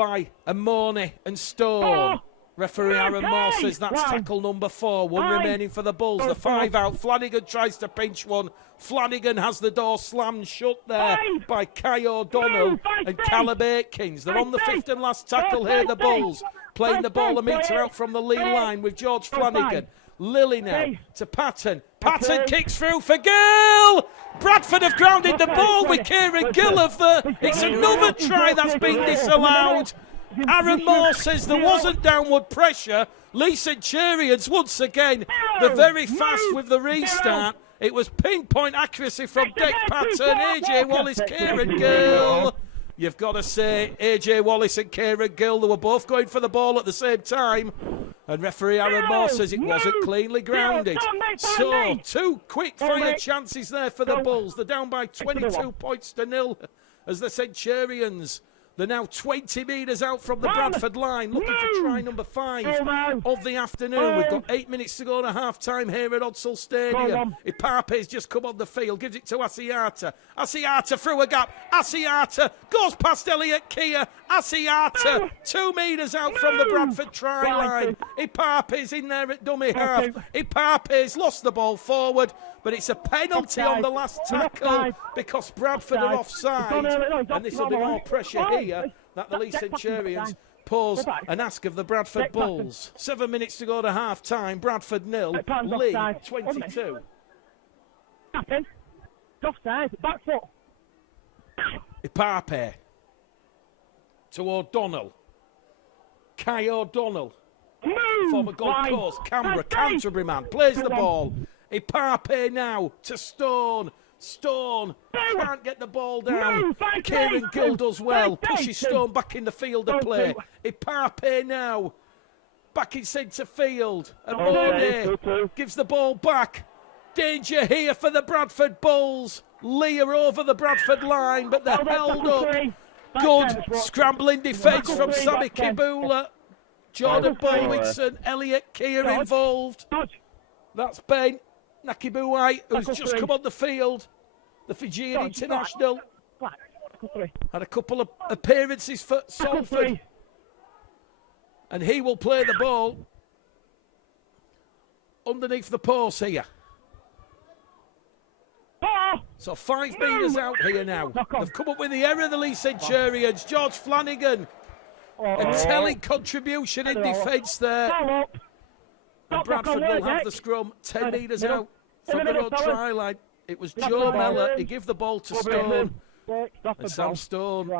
by Amoni and Stone. Referee Aaron Moore says that's tackle number 4. 1 remaining for the Bulls. The 5 out. Flanagan tries to pinch one. Flanagan has the door slammed shut there by Kai O'Donnell and Callum Aikins. They're on the 5th and last tackle here, the Bulls. Playing the ball a metre out from the Leigh line with George Flanagan. Lilly now to Patton. Patton kicks through for Gill. Bradford have grounded the ball with Kieran Gill of the... It's another try that's been disallowed. Aaron Moore says there wasn't downward pressure. Leigh Centurions once again, they're very fast with the restart. It was pinpoint accuracy from Dick Patton, AJ Wallace, Kieran Gill. You've got to say AJ Wallace and Kieran Gill, they were both going for the ball at the same time. And referee Aaron Moore says it wasn't cleanly grounded. So 2 quick fire chances there for the Bulls. They're down by 22 points to 0 as the Centurions. They're now 20 metres out from the Bradford line, looking for try number 5 of the afternoon. We've got 8 minutes to go to half-time here at Odsal Stadium. Ipape's just come on the field, gives it to Asiata. Asiata through a gap. Asiata goes past Elliot Keir. Asiata 2 metres out from the Bradford try line. Ipape's in there at dummy half. Ipape's lost the ball forward, but it's a penalty on the last tackle because Bradford are offside. And this will be more pressure here that the Leigh Centurions pose and ask of the Bradford Bulls. 7 minutes to go to half-time. Bradford 0, Leigh 22. Offside, back foot. Ipape to O'Donnell. Kai O'Donnell, former Gold Coast, Canterbury man, plays the ball. Ipape now to Stone. Stone can't get the ball down. Kieran Gill does well. Pushes Stone back in the field of play. Ipape now back in centre field. And Mone gives the ball back. Danger here for the Bradford Bulls. Leigh are over the Bradford line, but they're held up. Good scrambling defence from Sammy Kibula. Jordan Baldwinson, Elliot Keir involved. That's Ben Nakibuai, who's just come on the field. The Fijian international. Had a couple of appearances for Salford. And he will play the ball underneath the post here. So 5 metres out here now. They've come up with the error, the Leigh Centurions. George Flanagan, a telling contribution in defence there. And Bradford will have the scrum 10 metres out from their own try line. It was Joe Mellor. He gave the ball to Stone. And Sam Stone,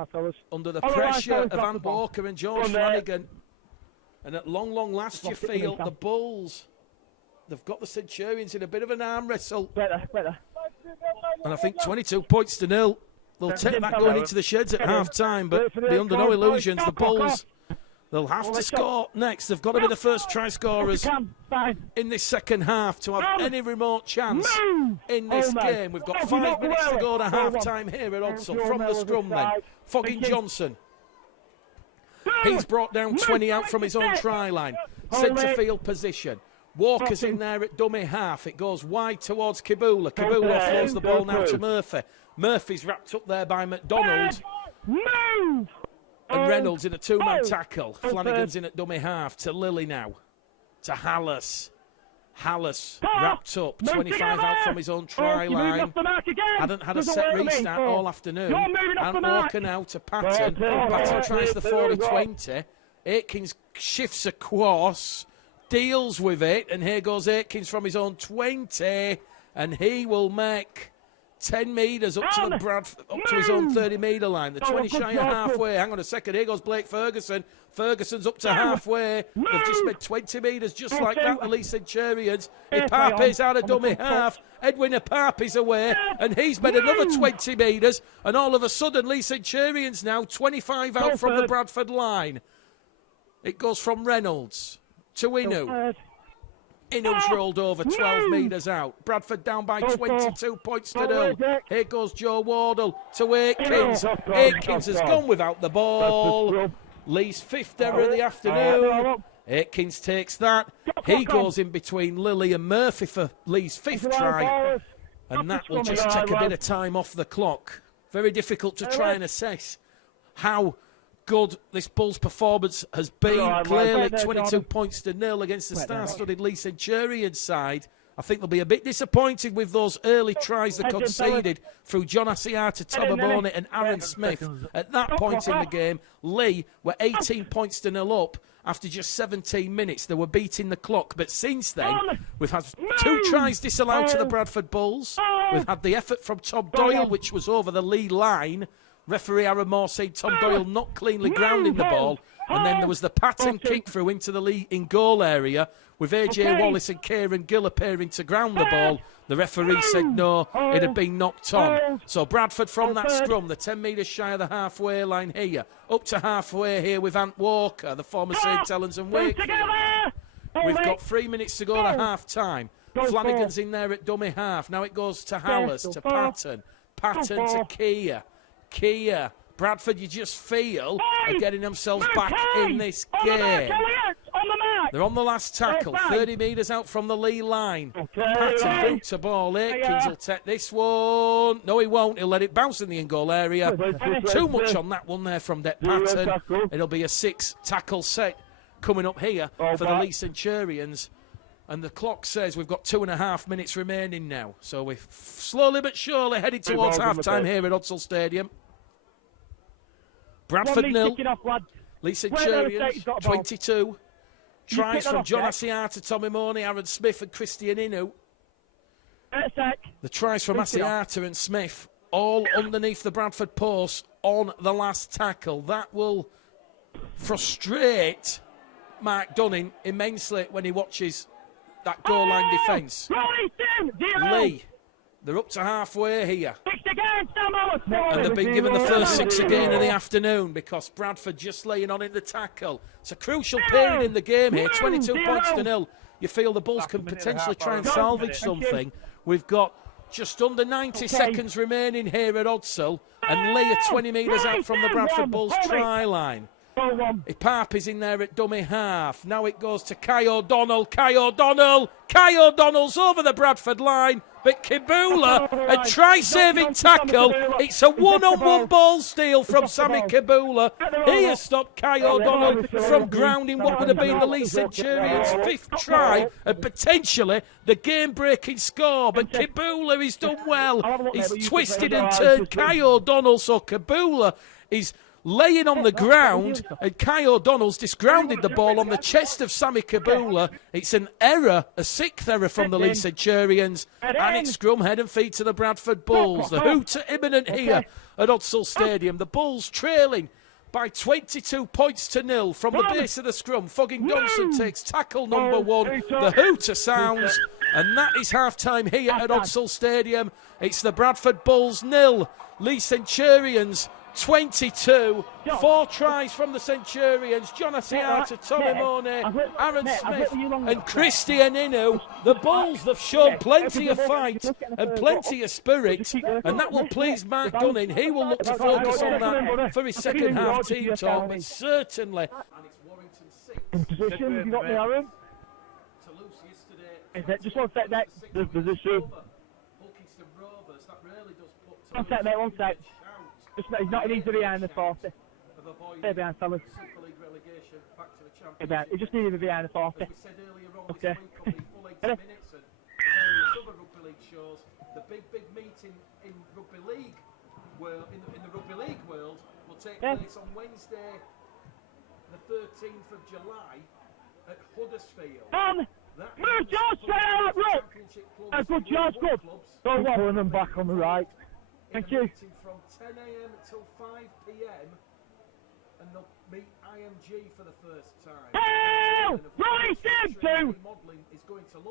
under the pressure of Ann Walker and George Flanagan. And at long last, you feel the Bulls, they've got the Centurions in a bit of an arm wrestle. And I think 22 points to 0. They'll take that going into the sheds at half-time, but be under no illusions. The Bulls, they'll have to score next. They've got to be the first try scorers in this second half to have any remote chance in this game. We've got 5 minutes to go to half-time here at Odsal. From the scrum then, Foggin Johnson. He's brought down 20 out from his own try line. Centre field position. Walker's in there at dummy half. It goes wide towards Kibula. Kibula offloads the ball now to Murphy. Murphy's wrapped up there by McDonald. And Reynolds in a 2-man tackle. Flanagan's in at dummy half to Lilly now. To Hallis. Hallis wrapped up. 25 out from his own try line. Hadn't had a set restart all afternoon. And Walker now to Patton. Patton tries the 40-20. Aikins shifts a course. Deals with it, and here goes Aikins from his own 20, and he will make 10 metres up to his own 30-metre line. The 20 shy of halfway. Hang on a second. Here goes Blake Ferguson. Ferguson's up to halfway. They've just made 20 metres just like that, the Leigh Centurions. Ipape's out of dummy half. Edwin Ipape's away, and he's made another 20 metres, and all of a sudden Leigh Centurions now 25 out from the Bradford line. It goes from Reynolds to Inu. Inu's rolled over 12 metres out. Bradford down by 22 points to 0. Here goes Joe Wardle to Aikins. Aikins has gone without the ball. Leigh's 5th error of the afternoon. Aikins takes that. He goes in between Lilly and Murphy for Leigh's 5th try. And that will just take a bit of time off the clock. Very difficult to try and assess how good this Bulls performance has been. Right, Clearly, right there, 22 Jordan. points to nil against the Right there, star-studded Leigh Centurions side. I think they'll be a bit disappointed with those early tries they Heads in, conceded through John Asiata, Tom Head in, Amone and Aaron yeah, Smith. seconds. At that Stop, point in the stop. game, Leigh were 18 points to nil up after just 17 minutes. They were beating the clock. But since then, we've had 2 tries disallowed to the Bradford Bulls. We've had the effort from Tom Doyle, which was over the Leigh line. Referee Aaron Moore saying Tom Doyle not cleanly grounding the ball. And then there was the pattern kick through into the Leigh in goal area with AJ Wallace and Kieran Gill appearing to ground the ball. The referee said no, it had been knocked on. So Bradford from that scrum, the 10 metres shy of the halfway line here, up to halfway here with Ant Walker, the former St Helens and Wakefield. We've got 3 minutes to go to half-time. Flanagan's in there at dummy half. Now it goes to Hallis, to Patton. Patton to Keir. Bradford, you just feel, are getting themselves back in this game. They're on the last tackle, 30 metres out from the Leigh line. Patton boot to ball. Aikins will take this one. No, he won't. He'll let it bounce in the in-goal area. Too much on that one there from Det Patton. It'll be a 6-tackle set coming up here for the Leigh Centurions. And the clock says we've got 2.5 minutes remaining now. So we're slowly but surely headed towards half-time here at Hudsall Stadium. Bradford 0, Leigh Centurions 22. Tries from John Asiata, Tommy Money, Aaron Smith and Christian Inu. The tries from Asiata and Smith all underneath the Bradford post on the last tackle. That will frustrate Mark Dunning immensely when he watches that goal line defence. Leigh, they're up to halfway here. And they've been given the first 6 again in the afternoon because Bradford just laying on in the tackle. It's a crucial period in the game here, 22 points to nil. You feel the Bulls can potentially try and salvage something. We've got just under 90 seconds remaining here at Hudsall, and Leigh are 20 metres out from the Bradford Bulls try line. Ipap is in there at dummy half. Now it goes to Kai O'Donnell. Kai O'Donnell's over the Bradford line. But Kibula, a try-saving tackle. It's a one-on-one ball steal from Sammy Kibula. He has stopped Kai O'Donnell from grounding what would have been the Leigh Centurions' 5th try and potentially the game-breaking score. But Kibula has done well. He's twisted and turned Kai O'Donnell, so Kibula is laying on the ground, and Kai O'Donnell's disgrounded the ball on the chest of Sammy Kibula. It's an error, a 6th error from the Leigh Centurions, and it's scrum head and feet to the Bradford Bulls. The hooter imminent here at Hudsall Stadium. The Bulls trailing by 22 points to nil from the base of the scrum. Fogging Johnson takes tackle number 1. The hooter sounds, and that is half-time here at Hudsall Stadium. It's the Bradford Bulls 0, Leigh Centurions 22. 4 tries from the Centurions. John Asiata, Tommy Money, Aaron Smith and Christian Inu. The Bulls have shown plenty of fight and plenty of spirit, and that will please Mark Dunning. He will look to focus on that for his second half team talk, but certainly. And it's Warrington 6. In position, have you got me, Aaron? Toulouse yesterday. Is it just one sec, mate? The position. Hulkingston Rovers, that really does put One sec, mate, one sec. He's not easy behind the 40. Stay behind, fellas. Super League relegation back to the Championship. He just needed to be behind the 40. As we said earlier on, this week will be full 80 minutes and various other rugby league shows. The big meeting in rugby league world, in the rugby league world, will take place on Wednesday, the 13th of July at Huddersfield. Move George straight out, look! Good, George, good. Go on, pulling them back on the right. Thank you. From 10 a.m. until 5 p.m. and they'll meet IMG for the first time. Oh! Right, two!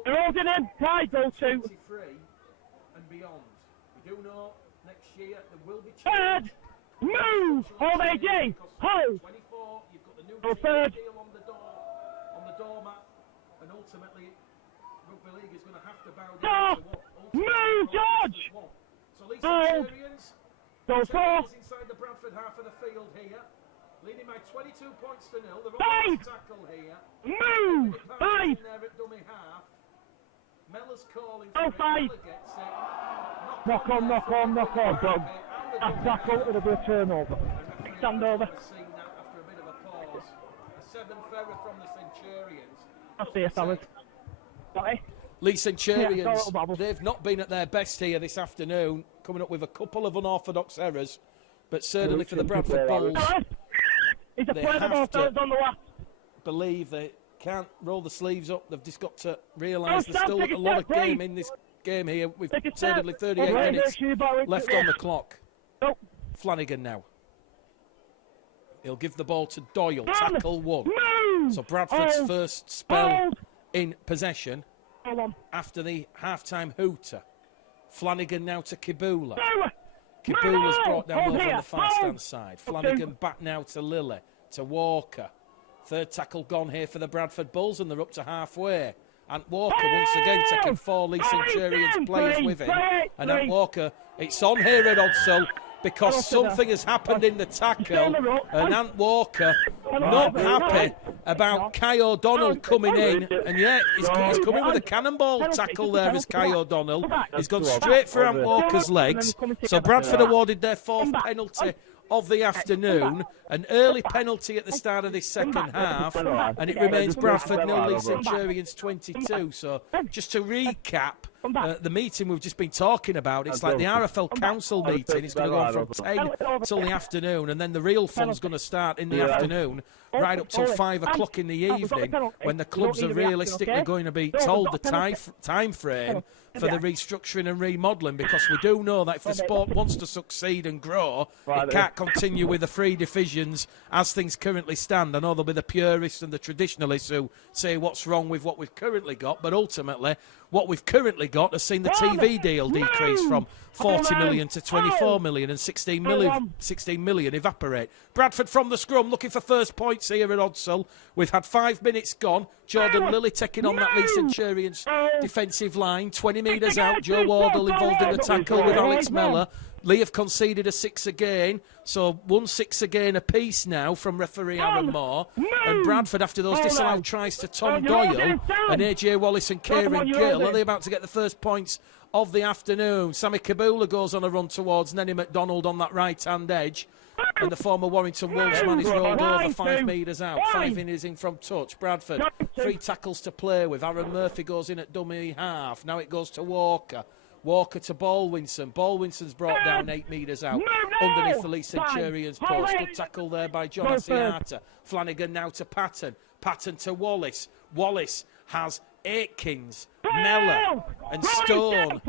They're holding him. Pride go to. And beyond. We do know next year there will be change. Move! Hold AJ! Hold! 24, you've got the new third. deal on the doormat, and ultimately rugby league is going to have to bow down to what move, George! So Leigh Centurions inside the Bradford half of the field here, leading by 22 points to nil. They're on the tackle here. Move! 5! There at dummy half. Mellor's calling for 5! Knock on, dog. That tackle, it'll be a turnover. Stand over. error from the Centurions. That's the fellas. Sorry. Leigh Centurions, Yeah, little bubble. they've not been at their best here this afternoon, coming up with a couple of unorthodox errors, but certainly for the Bradford Bulls, He's a they player have ball to on the left. believe they can't roll the sleeves up. They've just got to realise Oh, there's still take a a lot of step, game please. in this game here, with Take a step. certainly 38 Right, minutes make sure you bow into left it. on the clock. Oh. Flanagan now. He'll give the ball to Doyle, Run. tackle one. Move. So Bradford's Hold. first spell Hold. in possession Hold on. after the half-time hooter. Flanagan now to Kibula. No. Kibula's No. brought down Hold over on here. the far-stand Hold. side. Flanagan back now to Lilly, to Walker. Third tackle gone here for the Bradford Bulls, and they're up to halfway. Ant Walker once again taking 4 Leigh Centurions players with him. And Ant Walker, it's on here at Odsall because something has happened in the tackle, and Ant Walker not happy about Kai O'Donnell coming in, and yet he's coming with a cannonball tackle there as Kai O'Donnell. He's gone straight for Ant Walker's legs, so Bradford awarded their 4th penalty of the afternoon, an early penalty at the start of this second half, and it remains Bradford 0, Leigh Centurions 22. So just to recap the meeting we've just been talking about, it's like the RFL Council meeting. It's going to go on from 10 till the afternoon, and then the real fun's going to start in the afternoon, right up till 5 o'clock in the evening, when the clubs are realistically going to be told the time frame for the restructuring and remodelling, because we do know that if the sport wants to succeed and grow, it can't continue with the 3 divisions as things currently stand. I know there'll be the purists and the traditionalists who say what's wrong with what we've currently got, but ultimately what we've currently got has seen the TV deal decrease from 40 million to 24 million, and 16 million evaporate. Bradford from the scrum looking for first points here at Odsall. We've had 5 minutes gone. Jordan Lilly taking on that Leigh Centurions defensive line, 20 metres out. Joe Wardle involved in the tackle with Alex Mellor. Leigh have conceded a 6 again, so 1-6 again apiece now from referee Aaron Moore. And Bradford, after those disallowed tries to Tom Doyle and AJ Wallace and Kieran Gill, are they about to get the first points of the afternoon? Sammy Kibula goes on a run towards Nenny McDonald on that right-hand edge. And the former Warrington Wolves man is rolled over 5 metres out. 5 is in from touch. Bradford, 3 tackles to play with. Aaron Murphy goes in at dummy half. Now it goes to Walker. Walker to Baldwinson. Baldwinson's brought down 8 metres out underneath the Leigh Centurions post. Good tackle there by John Asiata. Flanagan now to Patton. Patton to Wallace. Wallace has Aikins, Mellor and Stone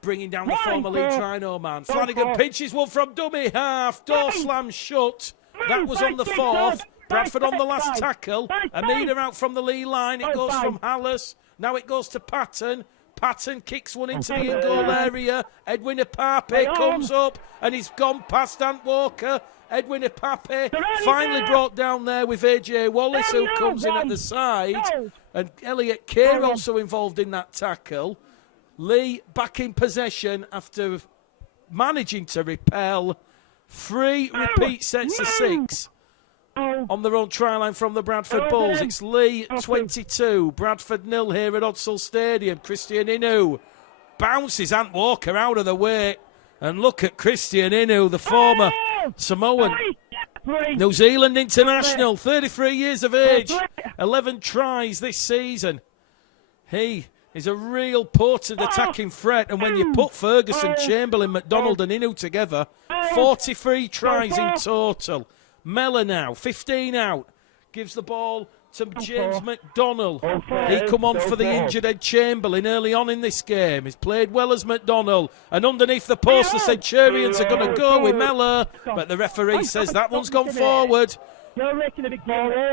bringing down the former Leeds Rhino man. Flanagan pinches one from dummy half. Door slammed shut. That was on the 4th. Bradford on the last tackle. A metre out from the Leigh line. It goes from Hallis. Now it goes to Patton. Patton kicks one into the in-goal area. Edwin Ipape comes up and he's gone past Ant Walker. Edwin Ipape finally brought down there with AJ Wallace, who comes in at the side. And Elliot Kerr also involved in that tackle. Leigh back in possession after managing to repel 3 repeat sets of 6 on their own try line from the Bradford Bulls. It's Leigh 22, Bradford 0 here at Odsall Stadium. Christian Inu bounces Ant Walker out of the way. And look at Christian Inu, the former Samoan New Zealand international, 33 years of age, 11 tries this season. He is a real potent attacking threat, and when you put Ferguson, Chamberlain, McDonald and Inu together, 43 tries in total. Mellor now, 15 out, gives the ball to James McDonnell. He come on for the injured Ed Chamberlain early on in this game. He's played well as McDonnell, and underneath the post the Centurions are going to go with Mellor, but the referee says that one's gone forward.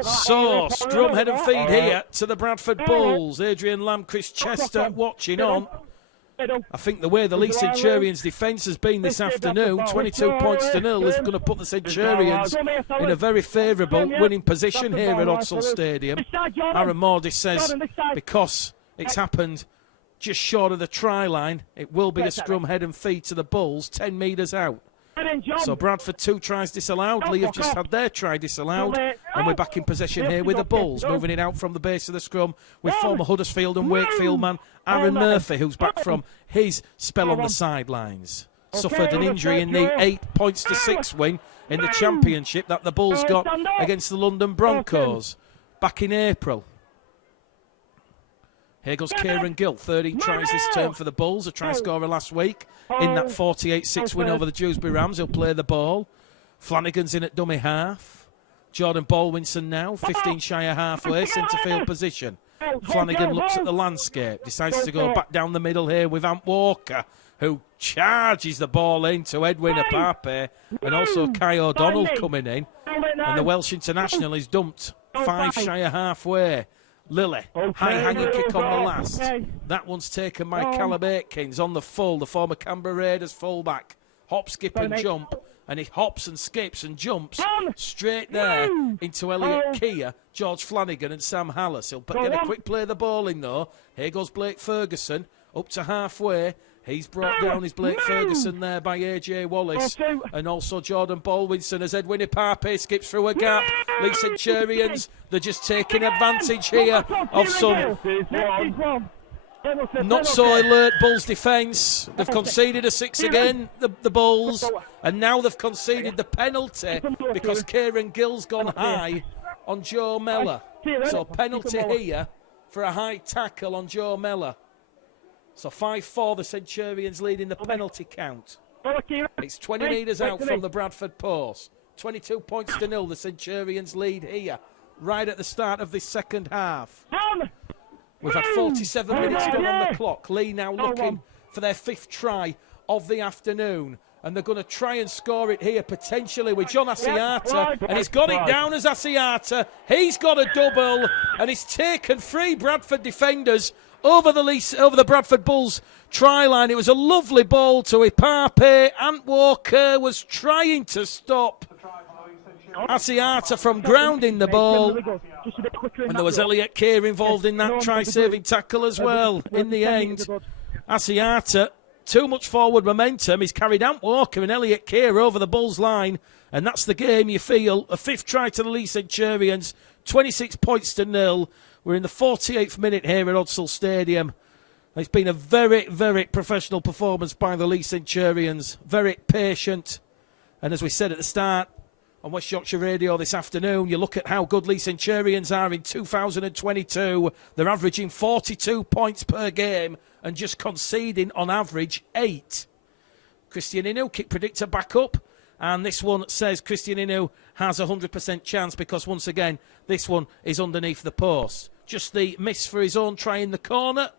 So, scrum head and feed here to the Bradford Bulls. Adrian Lamb, Chris Chester watching on. I think the way the Leigh Centurions defence has been this afternoon, 22 points to 0, is going to put the Centurions in a very favourable winning position here at Odsall Stadium. Aaron Mordis says because it's happened just short of the try line, it will be a scrum head and feed to the Bulls, 10 metres out. So Bradford 2 tries disallowed. Leigh have just had their try disallowed, and we're back in possession here with the Bulls, moving it out from the base of the scrum with former Huddersfield and Wakefield man Aaron Murphy, who's back from his spell on the sidelines. Suffered an injury in the 8-6 win in the Championship that the Bulls got against the London Broncos. back in April. Here goes Kieran Gill, 13 tries this term for the Bulls, a try scorer last week in that 48-6 win over the Dewsbury Rams. He'll play the ball. Flanagan's in at dummy half. Jordan Baldwinson now, 15 shy of halfway, centre field position. Flanagan looks at the landscape, decides to go back down the middle here with Ant Walker, who charges the ball into Edwin Apape, and also Kai O'Donnell coming in. And the Welsh international is dumped 5 shy of halfway. Lily, high hanging kick on the last. That one's taken by Callum Atkins on the full, the former Canberra Raiders fullback. Hop, skip and jump. And he hops and skips and jumps straight there into Elliot Keir, George Flanagan and Sam Hallis. He'll get a quick play of the ball in though. Here goes Blake Ferguson up to halfway. He's brought down his Blake Ferguson there by AJ Wallace and also Jordan Baldwinson as Edwin Ipape skips through a gap. Leigh Centurions, they're just taking advantage here of some not so alert Bulls defence. They've conceded a 6 again, the Bulls, and now they've conceded the penalty because Kieran Gill's gone high on Joe Mellor. So penalty here for a high tackle on Joe Mellor. So 5-4, the Centurions leading the penalty count. It's 20 metres out from the Bradford post. 22 points to 0, the Centurions lead here, right at the start of this second half. We've had 47 minutes gone on the clock. Leigh now looking for their 5th try of the afternoon. And they're going to try and score it here, potentially with John Asiata. And he's got it down as Asiata. He's got a double. And he's taken 3 Bradford defenders over the Bradford Bulls try line. It was a lovely ball to Ipape. Ant Walker was trying to stop Asiata from grounding the ball. And there was Elliot Keir involved in that try-saving tackle as well. In the end, Asiata, too much forward momentum. He's carried Ant Walker and Elliot Keir over the Bulls line. And that's the game, you feel. A 5th try to the Leigh Centurions. 26 points to 0. We're in the 48th minute here at Odsal Stadium. It's been a very, very professional performance by the Leigh Centurions. Very patient. And as we said at the start, on West Yorkshire Radio this afternoon, you look at how good Leigh Centurions are in 2022. They're averaging 42 points per game and just conceding on average 8. Christian Inu, kick predictor, back up. And this one says Christian Inu has a 100% chance because, once again, this one is underneath the post. Just the miss for his own try in the corner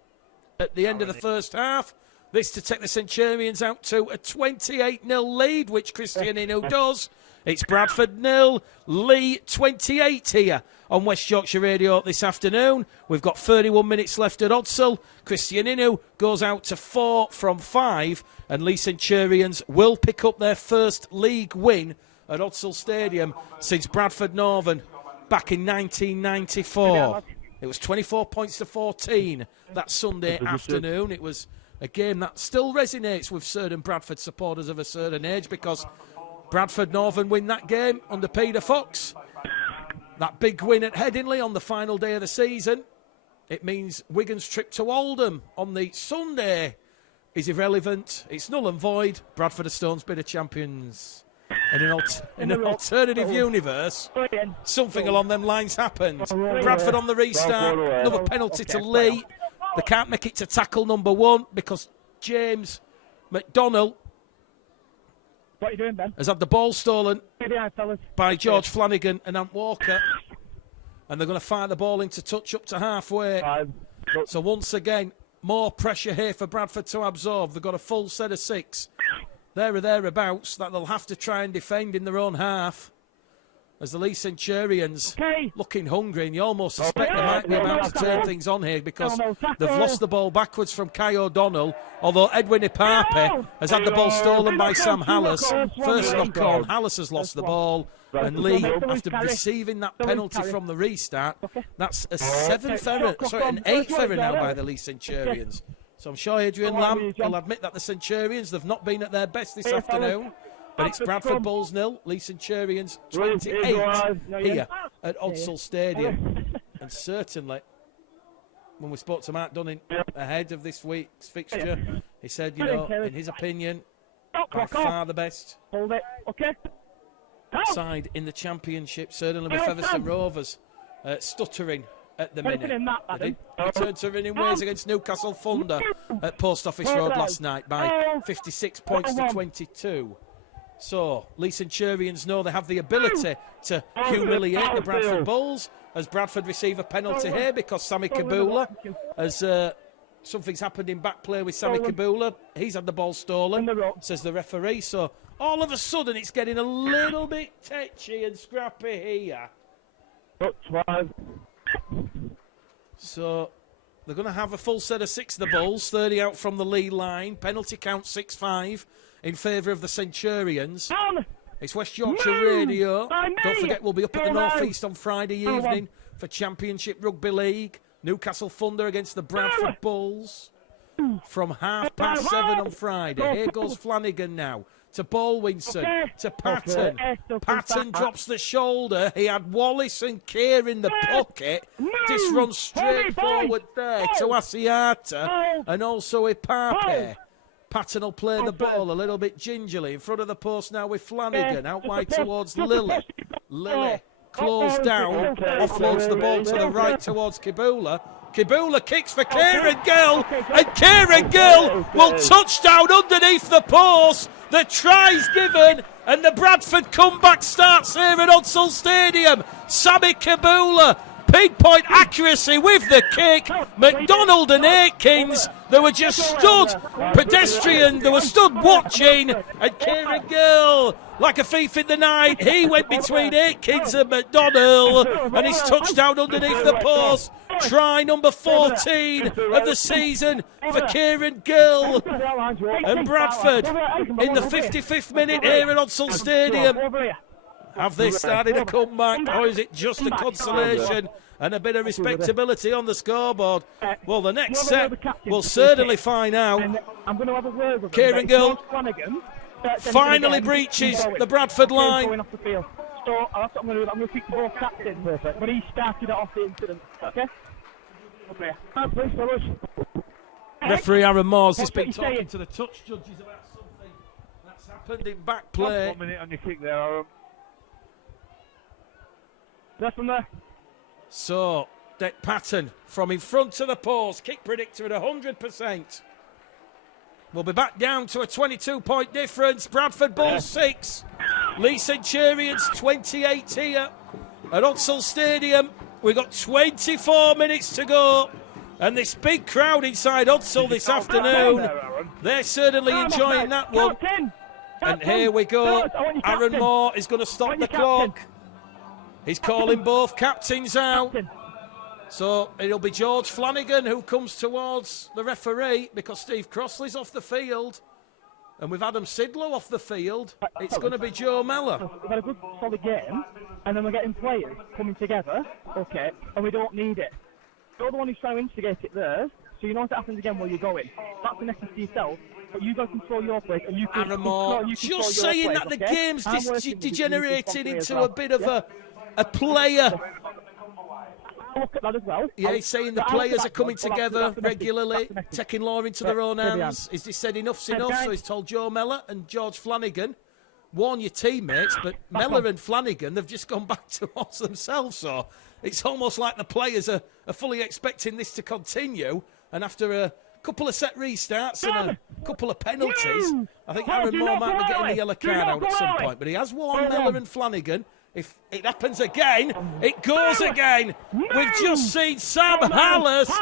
at the end of the first half. This to take the Centurions out to a 28-0 lead, which Christian Inu does. It's Bradford 0, Leigh 28 here on West Yorkshire Radio this afternoon. We've got 31 minutes left at Odsal. Christian Inu goes out to 4 from 5, and Leigh Centurions will pick up their first league win at Odsal Stadium since Bradford Northern back in 1994. It was 24 points to 14 that Sunday afternoon. It was a game that still resonates with certain Bradford supporters of a certain age because Bradford Northern win that game under Peter Fox. That big win at Headingley on the final day of the season. It means Wigan's trip to Oldham on the Sunday is irrelevant. It's null and void. Bradford are Stones Bidder champions. In an alternative universe, something along them lines happened. Bradford on the restart. Another penalty to Leigh. They can't make it to tackle number 1 because James McDonnell has had the ball stolen by George Flanagan and Ant Walker. And they're going to fire the ball into touch up to halfway. So once again, more pressure here for Bradford to absorb. They've got a full set of 6. There or thereabouts that they'll have to try and defend in their own half. As the Leigh Centurions looking hungry, and you almost suspect they might be about to turn things on here because they've lost the ball backwards from Kai O'Donnell, although Edwin Ipape has had the ball stolen by Sam Hallis. First knock on, Hallis has lost the ball, and Leigh, after receiving that penalty from the restart, that's a 7th error, sorry, an 8th error now by the Leigh Centurions. So I'm sure Adrian Lamb will admit that the Centurions, they've not been at their best this afternoon. But it's Bradford Bulls 0, Leigh Centurions 28 here at Odsal Stadium. And certainly, when we spoke to Mark Dunning ahead of this week's fixture, he said, you know, in his opinion, by far the best side in the Championship, certainly with Featherstone Rovers stuttering at the Anything minute. in that, They did return to winning ways against Newcastle Thunder at Post Office Road last night by 56 points to 22. So, Leigh Centurions know they have the ability to humiliate the Bradford Bulls as Bradford receive a penalty here because Sammy Kabula has... something's happened in back play with Sammy Kabula. He's had the ball stolen, says the referee. So, all of a sudden, it's getting a little bit tetchy and scrappy here. So, they're going to have a full set of 6, the Bulls. 30 out from the Leigh line. Penalty count 6-5 in favour of the Centurions. It's West Yorkshire Radio. Don't forget, we'll be up at the North East on Friday evening for Championship Rugby League. Newcastle Thunder against the Bradford Bulls from 7:30 on Friday. Here goes Flanagan now to Baldwinson, to Patton. Patton drops the shoulder. He had Wallace and Keir in the pocket. Just runs straight forward there to Asiata and also Ipape. Patton will play the ball a little bit gingerly in front of the post now with Flanagan out wide towards Lilly. Lilly closed down, offloads the ball to the right towards Kabula. Kabula kicks for Kieran Gill, and Kieran Gill will touch down underneath the post. The try's given, and the Bradford comeback starts here at Odsal Stadium. Sammy Kabula, pinpoint accuracy with the kick. McDonald and Aikins, they were just stood pedestrian, they were stood watching, and Kieran Gill, like a thief in the night, he went between Aikins and McDonald, and he's touched down underneath the post. Try number 14 of the season for Kieran Gill. And Bradford in the 55th minute here at Odsal Stadium. Have they started a comeback, or is it just a consolation and a bit of respectability on the scoreboard? Well, the next set we'll certainly find out. Kieran Gill finally breaches the Bradford line. So that's what I'm going to do. I'm going to speak to both captains. Perfect. But he started it off the incident. Okay? Referee Aaron Moore's just been talking to the touch judges about something that's happened in back play. 1 minute on your kick there, Aaron. That's from there. So, Deck Patton from in front of the post. Kick predictor at 100%. We'll be back down to a 22-point difference. Bradford Bulls 6. Leigh Centurions 28 here at Odsal Stadium. We've got 24 minutes to go. And this big crowd inside Odsal this afternoon, they're certainly enjoying that one. And here we go. Aaron Moore is going to stop the clock. He's calling both captains out. So it'll be George Flanagan who comes towards the referee because Steve Crossley's off the field. And with Adam Sidlow off the field, it's going to be Joe Mellor. We've had a good solid game, and then we're getting players coming together, okay, and we don't need it. You're the one who's trying to instigate it there, so you know if it happens again where you're going. That's the message to yourself, but you got to control your place, and you can Aaron Moore, just saying that the game's degenerated into a bit of a player. Look at that as well. Yeah, he's saying the players are coming together regularly, taking law into their own hands. He's just said enough's enough, so he's told Joe Mellor and George Flanagan, warn your teammates, but Mellor and Flanagan, they've just gone back towards themselves, so it's almost like the players are fully expecting this to continue, and after a couple of set restarts and a couple of penalties, I think Aaron Moore might be getting the yellow card out at some point, but he has warned Mellor and Flanagan. If it happens again, it goes again. We've just seen Sam Hallas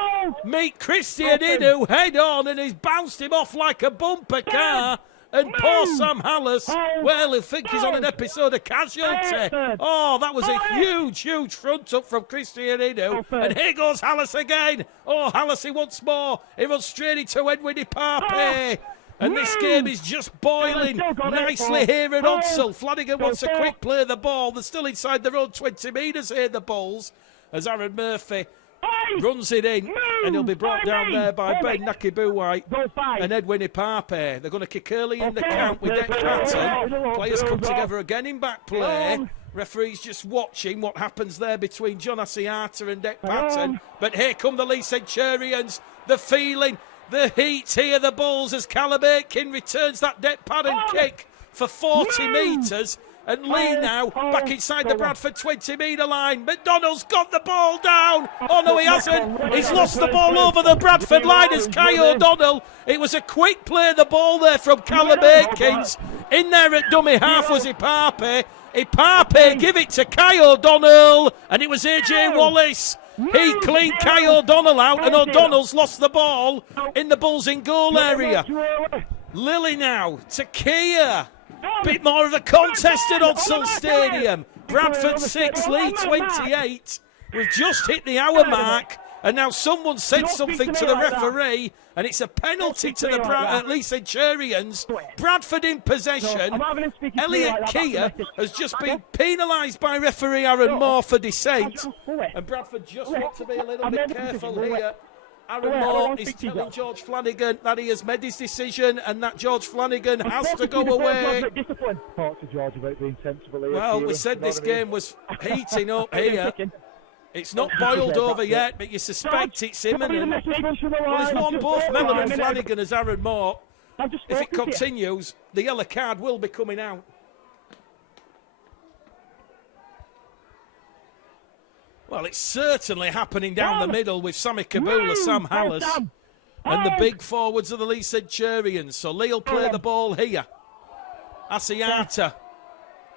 meet Christian Inu head on, and he's bounced him off like a bumper car. And poor Sam Hallas, well, I think he's on an episode of Casualty. Oh, that was a huge, huge front up from Christian Inu. And here goes Hallas again. Oh, Hallas once more. He runs straight into Edwin Ipape. And this game is just boiling nicely here at Odsal. Flanagan wants a quick play of the ball. They're still inside their own 20 metres here, the Bulls, as Aaron Murphy runs it in. And he'll be brought down there by Ben Nakibuwai and Edwin Ipape. They're going to kick early in the count with Deck Patton. Players come together again in back play. Referee's just watching what happens there between John Asiata and Deck Patton. But here come the Leigh Centurions. The feeling. The heat here, the Bulls, as Callum Aitken returns that Deck Patton kick for 40 metres. And Leigh now back inside the Bradford 20-metre line. McDonald's got the ball down. Oh, no, he hasn't. He's lost the ball over the Bradford line as Kai O'Donnell. It was a quick play, the ball there from Callum Aikins. In there at dummy half was Ipape. Ipape give it to Kai O'Donnell, and it was AJ Wallace. He cleaned Kai O'Donnell out, and O'Donnell's lost the ball in the Bulls in goal area. Lily now to Kia. Bit more of a contest at Odsal Stadium. Bradford 6, Leigh 28. We've just hit the hour mark, and now someone said something to the referee, and it's a penalty to the Leigh Centurions. Bradford in possession. Elliot Kia has just been penalised by referee Aaron Moore for dissent, and Bradford just want to be a little bit careful here. Aaron Moore is telling George Flanagan that he has made his decision and that George Flanagan has to go away. Talk to George about being sensible here. Well, we said this game was heating up here. It's not boiled over yet, but you suspect it's imminent. Well, he's won both Mellon and Flanagan as Aaron Moore. If it continues, the yellow card will be coming out. Well, it's certainly happening down the middle with Sammy Kabula, Sam Hallis, and the big forwards of the Leigh Centurions. So Leigh will play the ball here. Asiata.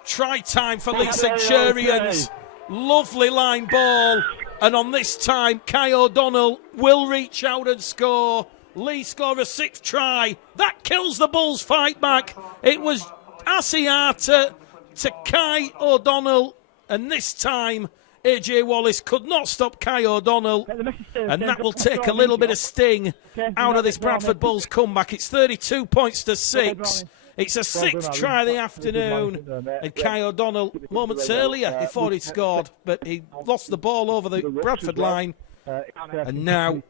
Try time for Leigh Centurions. Lovely line ball. And on this time, Kai O'Donnell will reach out and score. Leigh score a sixth try. That kills the Bulls fight back. It was Asiata to Kai O'Donnell. And this time, AJ Wallace could not stop Kai O'Donnell, and that will take a little bit of sting out of this Bradford Bulls comeback. It's 32 points to 6. It's a sixth try of the afternoon, and Kai O'Donnell moments earlier he thought he'd scored, but he lost the ball over the Bradford line, and now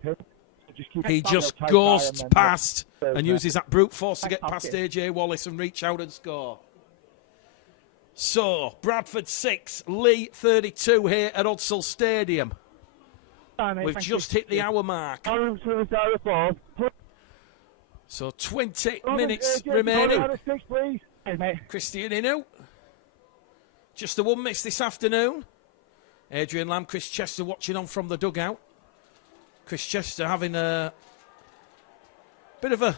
he just ghosts past and uses that brute force to get past AJ Wallace and reach out and score. So, Bradford 6, Leigh 32 here at Odsal Stadium. We've just hit the hour mark. So, 20 minutes remaining. Christian Inu. Just the one miss this afternoon. Adrian Lamb, Chris Chester watching on from the dugout. Chris Chester having a bit of a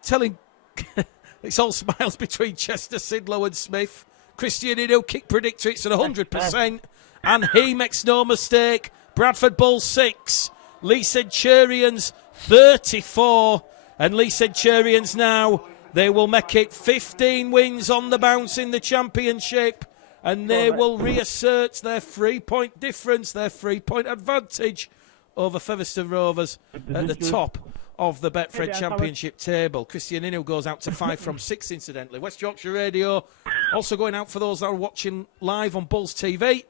telling... It's all smiles between Chester, Sidlow and Smith. Christian Inu, kick predictor, it's at 100%, and he makes no mistake. Bradford Bulls 6, Leigh Centurions 34, and Leigh Centurions now, they will make it 15 wins on the bounce in the championship, and they will reassert their 3-point difference, their 3-point advantage over Featherstone Rovers at the top of the Betfred Championship table. Christian Inu goes out to 5 from 6, incidentally. West Yorkshire Radio also going out for those that are watching live on Bulls TV.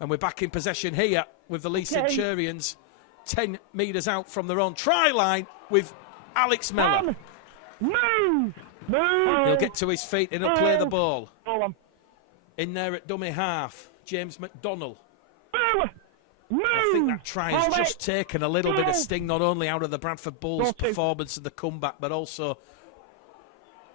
And we're back in possession here with the Leigh Centurions 10 metres out from their own try line with Alex Miller. He'll get to his feet and he'll play the ball. In there at dummy half, James McDonnell. I think that try has just taken a little bit of sting, not only out of the Bradford Bulls' performance and the comeback, but also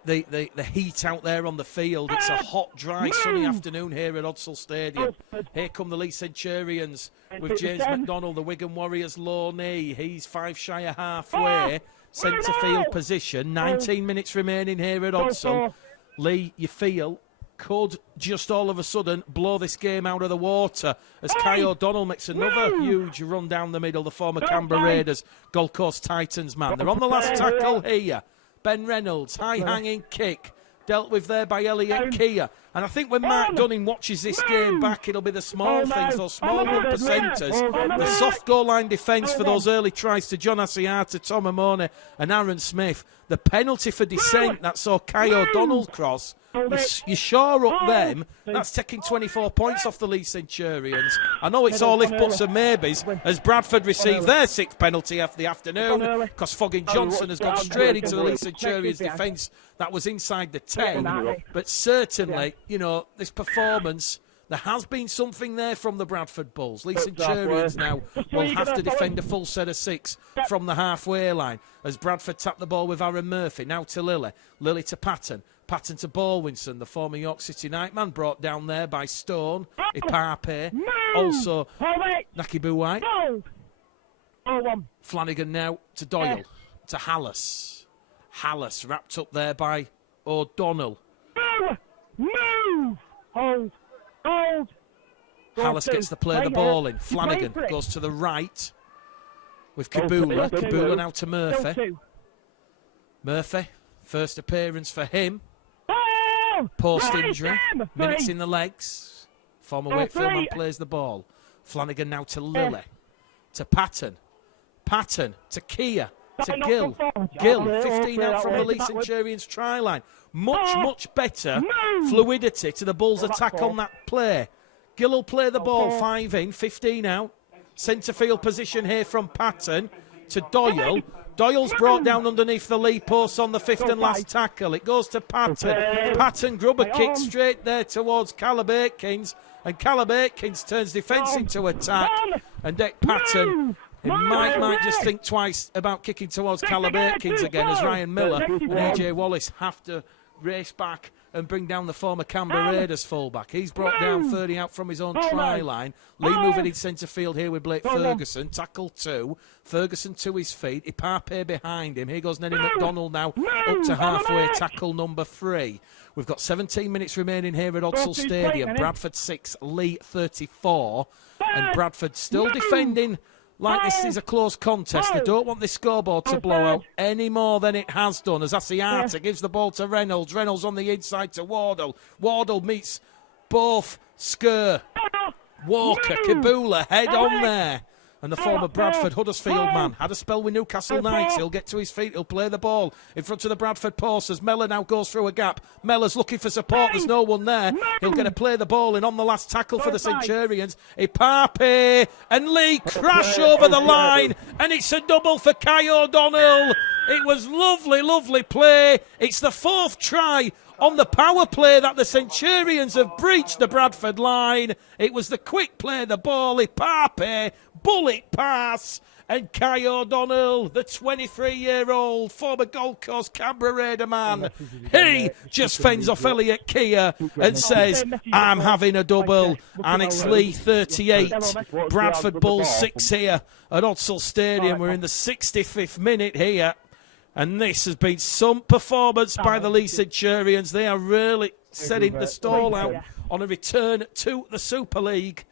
the heat out there on the field. It's a hot, dry, sunny afternoon here at Odsal Stadium. Here come the Leigh Centurions with James McDonnell, the Wigan Warriors low knee. He's 5 shy of halfway. Centre field position. 19 minutes remaining here at Odsal. Leigh, you feel, could just all of a sudden blow this game out of the water as Kai O'Donnell makes another huge run down the middle, the former Canberra Raiders, Gold Coast Titans man. They're on the last tackle here. Ben Reynolds, high-hanging kick, dealt with there by Elliot Kia. And I think when Mark Dunning watches this game back, it'll be the small things, those small 1%ers, the soft goal line defence for those early tries to John Asiata, Tom Amone and Aaron Smith. The penalty for dissent that saw Kai O'Donnell cross. You shore up them, that's taking 24 points off the Leigh Centurions. I know it's all if buts and maybes as Bradford receive their 6th penalty of the afternoon because Foggin Johnson has gone straight into the Leigh Centurions defence that was inside the 10. But certainly, you know, this performance, there has been something there from the Bradford Bulls. Leigh Centurions now will have to defend a full set of 6 from the halfway line as Bradford tap the ball with Aaron Murphy. Now to Lily. Lily to Patton. Patton to Baldwinson, the former York City Nightman, brought down there by Stone. Ipape. Also, Nakibuwai. Flanagan now to Doyle. To Hallis. Hallis wrapped up there by O'Donnell. Move! Hold! Hallis gets to play the ball in. Flanagan goes to the right with Kabula. Kabula now to Murphy. Murphy, first appearance for him. Post injury, minutes in the legs. Former Wakefield man plays the ball. Flanagan now to Lilly. To Patton. Patton to Kia. To Gill. Gill, 15 out from the Leigh Centurions try line. Much better fluidity to the Bulls' attack on that play. Gill will play the ball, 5 in, 15 out. Centre field position here from Patton to Doyle. Doyle's brought down underneath the Leigh post on the 5th and last tackle. It goes to Patton. Patton grubber kick straight there towards Caleb Aikins. And Caleb Aikins turns defence into attack. And Dick Patton, he might just think twice about kicking towards Caleb Aikins again, as Ryan Miller and AJ Wallace have to race back and bring down the former Canberra Raiders fullback. He's brought down 30 out from his own try line. Leigh moving in centre field here with Blake Ferguson. Tackle 2. Ferguson to his feet. Ipape behind him. Here goes Nenny McDonald now up to halfway. Tackle number 3. We've got 17 minutes remaining here at Odsal Stadium. Bradford 6, Leigh 34. And Bradford still defending like this is a close contest. They don't want this scoreboard to blow out any more than it has done, as Asiata gives the ball to Reynolds. Reynolds on the inside to Wardle. Wardle meets both Skur. Walker, Kabula, head on there. And the former Bradford Huddersfield man had a spell with Newcastle Knights. He'll get to his feet. He'll play the ball in front of the Bradford post as Mellor now goes through a gap. Mellor's looking for support. There's no one there. He'll get to play the ball in on the last tackle for the Centurions. Ipape and Leigh crash over the line. And it's a double for Kai O'Donnell. It was lovely play. It's the 4th try on the power play that the Centurions have breached the Bradford line. It was the quick play, the ball, Ipape, bullet pass, and Kai O'Donnell, the 23-year-old former Gold Coast Canberra Raider man, he just fends off Elliot Kia and says, I'm having a double, and it's Leigh 38, Bradford Bulls 6 here at Odsal Stadium. We're in the 65th minute here. And this has been some performance by the Leigh Centurions. They are really setting the stall out on a return to the Super League.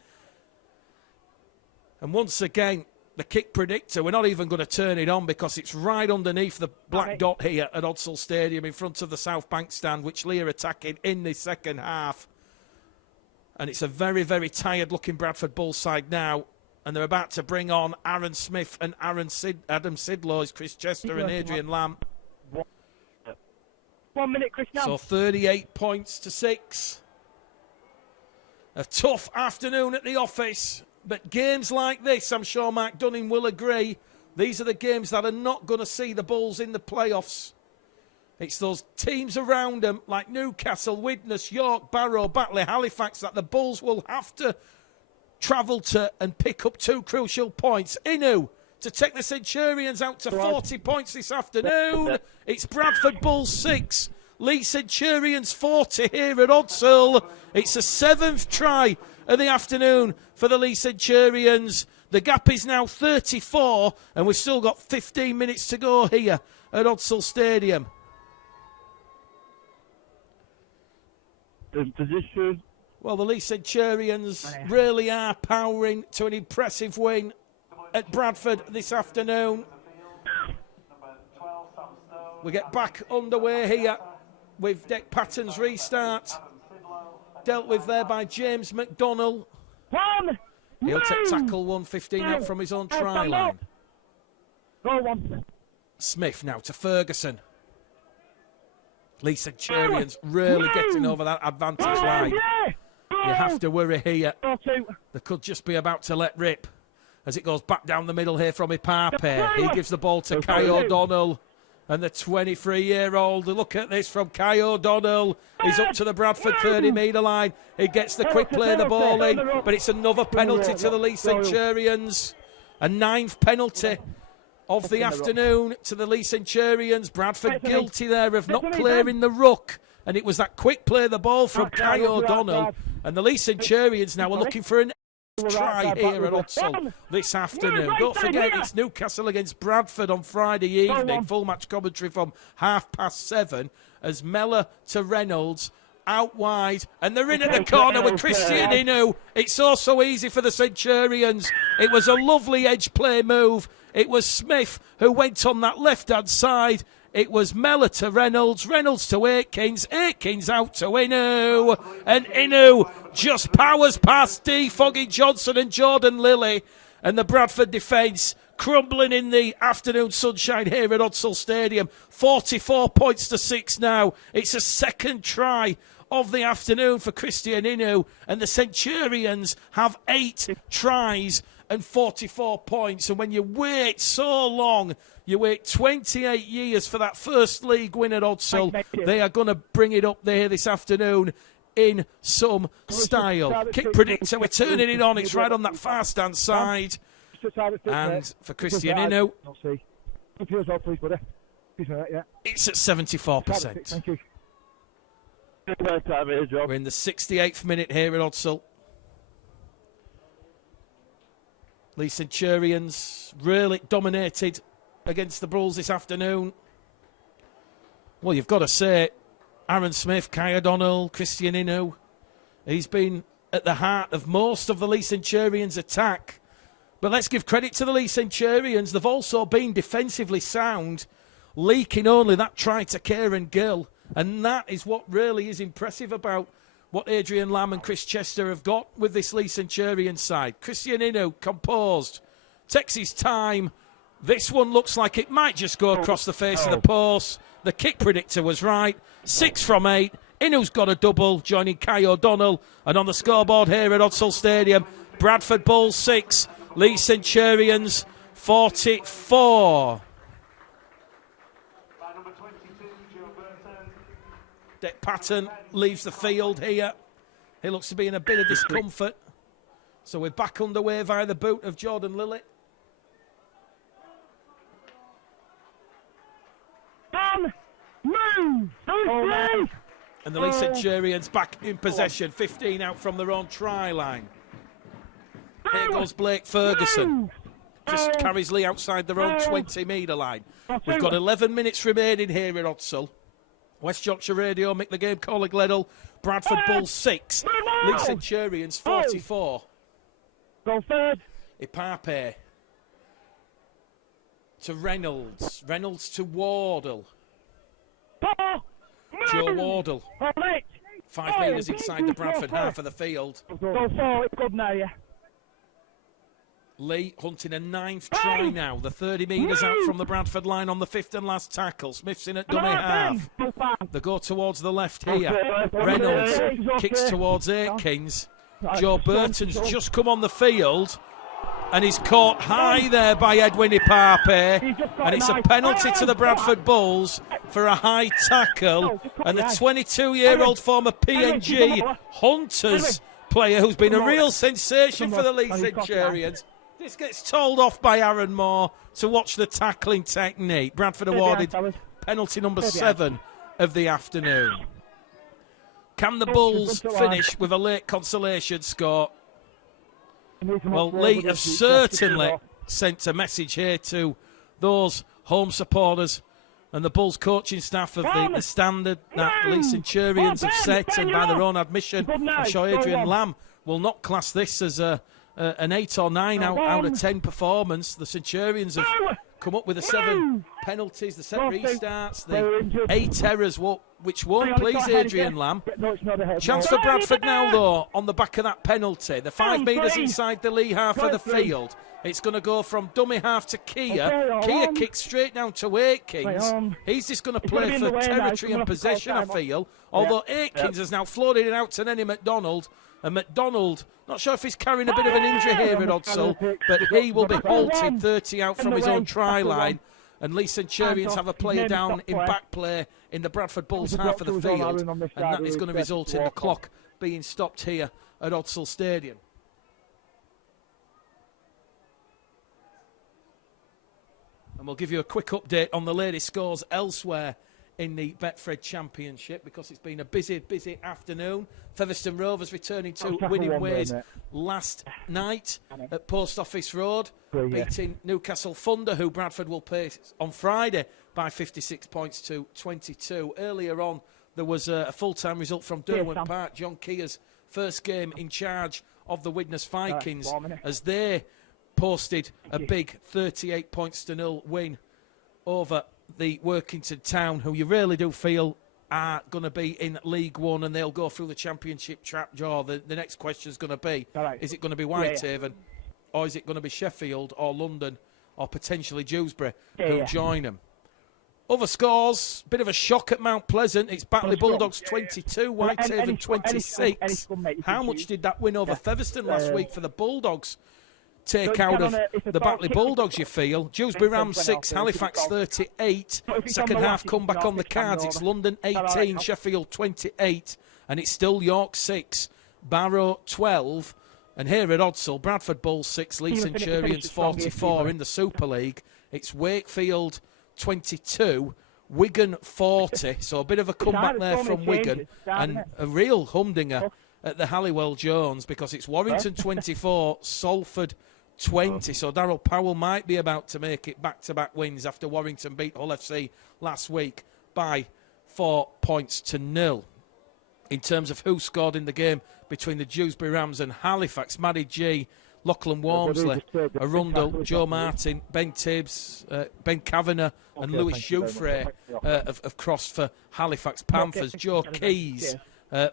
And once again, the kick predictor, we're not even going to turn it on because it's right underneath the black dot here at Odsal Stadium in front of the South Bank stand, which Leigh are attacking in the second half. And it's a very, very tired-looking Bradford Bulls side now. And they're about to bring on Aaron Smith and Adam Sidlow, Chris Chester and Adrian Lamb. 1 minute, Chris. So 38 points to 6. A tough afternoon at the office. But games like this, I'm sure Mark Dunning will agree, these are the games that are not going to see the Bulls in the playoffs. It's those teams around them like Newcastle, Widnes, York, Barrow, Batley, Halifax that the Bulls will have to travel to and pick up 2 crucial points. Inu to take the Centurions out to 40 points this afternoon. It's Bradford Bulls 6, Leigh Centurions 40 here at Odsal. It's the 7th try of the afternoon for the Leigh Centurions. The gap is now 34 and we've still got 15 minutes to go here at Odsal Stadium. Position. Well, the Leigh Centurions really are powering to an impressive win at Bradford this afternoon. We get back underway here with Dick Patton's restart. Dealt with there by James McDonnell. He'll take tackle 1, 15 out from his own try line. Smith now to Ferguson. Leigh Centurions really getting over that advantage line. You have to worry here. They could just be about to let rip as it goes back down the middle here from Ipape. He gives the ball to Kai O'Donnell. And the 23-year-old, look at this from Kai O'Donnell. He's up to the Bradford 30-metre line. He gets the quick play, the ball in. But it's another penalty to the Leigh Centurions. A 9th penalty of the afternoon to the Leigh Centurions. Bradford guilty there of not clearing the ruck and it was that quick play of the ball from Kai O'Donnell, and the Leigh Centurions now are looking for an try here at Hudsall this afternoon. Don't forget, it's Newcastle against Bradford on Friday evening. Full match commentary from 7:30 as Mellor to Reynolds out wide, and they're in at the corner with Christian Inu. It's so easy for the Centurions. It was a lovely edge play move. It was Smith who went on that left-hand side. It was Mellor to Reynolds, Reynolds to Aikins, Aikins out to Inu, and Inu just powers past Foggy Johnson and Jordan Lilly, and the Bradford defence crumbling in the afternoon sunshine here at Hudsall Stadium. 44 points to 6 now. It's a second try of the afternoon for Christian Inu, and the Centurions have 8 tries and 44 points. And when you wait so long, you wait 28 years for that first league win at Hudsall, they are going to bring it up there this afternoon in some style. Kick predictor, we're turning it on. It's right on that fast-hand side. And for Christian Inu, it's at 74%. Thank you. We're in the 68th minute here at Hudsall. Leigh Centurions really dominated against the Bulls this afternoon. Well, you've got to say, Aaron Smith, Kai O'Donnell, Christian Inu, he's been at the heart of most of the Leigh Centurions' attack. But let's give credit to the Leigh Centurions. They've also been defensively sound, leaking only that try to Kieran Gill. And that is what really is impressive about what Adrian Lamb and Chris Chester have got with this Leigh Centurion side. Christian Inu, composed, takes his time. This one looks like it might just go across the face of the post. The kick predictor was right. 6 from 8. Inu's got a double, joining Kai O'Donnell. And on the scoreboard here at Hudsall Stadium, Bradford Bulls 6, Leigh Centurions 44. Dick Patton leaves the field here. He looks to be in a bit of discomfort. So we're back underway via the boot of Jordan Lilly. Move! And the Leigh Centurions back in possession. 15 out from their own try line. Here goes Blake Ferguson. Just carries Leigh outside their own 20-metre line. We've got 11 minutes remaining here at Hudsall. West Yorkshire Radio, Mick the Game, Colleague Leddell, Bradford Bulls 6, Leigh Centurions 44. Go third. Ipape to Reynolds, Reynolds to Wardle. Joe Wardle. 5 metres inside the Bradford half of the field. Go forward, good now, yeah. Leigh hunting a 9th try now. The 30 metres out from the Bradford line on the 5th and last tackle. Smith's in at dummy half. They go towards the left here. Reynolds kicks towards Aikins. Joe Burton's just come on the field, and he's caught high there by Edwin Ipape, and it's a penalty to the Bradford Bulls for a high tackle. And the 22-year-old former PNG Hunters player, who's been a real sensation for the Leigh Centurions, this gets told off by Aaron Moore to watch the tackling technique. Bradford awarded penalty number 7 of the afternoon. Can the Bulls finish with a late consolation score? Well, Leigh have certainly sent a message here to those home supporters and the Bulls coaching staff of the standard that the Leigh Centurions have set, and by their own admission, I'm sure Adrian Lamb will not class this as an 8 or 9 out of 10 performance. The Centurions have come up with the 7 penalties, the 7 restarts, the 8 errors, which won't please Adrian Lamb. Chance for Bradford now, though, on the back of that penalty. The 5 metres inside the Leigh half of the field. It's going to go from dummy half to Kia. Kia kicks straight down to Aikins. He's just going to play for territory and possession, I feel. Although Aikins has now floated it out to Nenny McDonald. And McDonald, not sure if he's carrying a bit of an injury here at Hudsall, but he will be halted 30 out from his own try line. And Leigh Centurions have a player down in back play in the Bradford Bulls half of the field. And that is going to result in the clock being stopped here at Hudsall Stadium. And we'll give you a quick update on the latest scores elsewhere in the Betfred Championship because it's been a busy afternoon. Featherstone Rovers returning to winning ways last night at Post Office Road, beating Newcastle Thunder, who Bradford will play on Friday by 56 points to 22. Earlier on, there was a full-time result from Derwent Park. John Keir's first game in charge of the Widnes Vikings as they posted a big 38 points to 0 win over the Workington Town, who you really do feel are going to be in League One and they'll go through the Championship trap draw. The next question is going to be, is it going to be Whitehaven or is it going to be Sheffield or London or potentially Dewsbury who join them? Other scores, bit of a shock at Mount Pleasant. It's Batley Bulldogs 22, Whitehaven 26. How much did that win over Featherstone last week for the Bulldogs take out of the Batley Bulldogs, you feel? Dewsbury Rams 6, Halifax 38. Second half comeback on the cards. It's London 18, Sheffield 28. And it's still York 6, Barrow 12. And here at Odsall, Bradford Bulls 6, Leigh Centurions 44 in the Super League. It's Wakefield 22, Wigan 40, so a bit of a comeback there from Wigan, and a real humdinger at the Halliwell Jones because it's Warrington 24, Salford 20, so Darryl Powell might be about to make it back-to-back wins after Warrington beat Hull FC last week by 4 points to 0. In terms of who scored in the game between the Dewsbury Rams and Halifax, Matty G, Lachlan Walmsley, Arundel, Joe Martin, Ben Tibbs, Ben Kavanagh and Lewis Jouffre have crossed for Halifax Panthers. Joe Keys,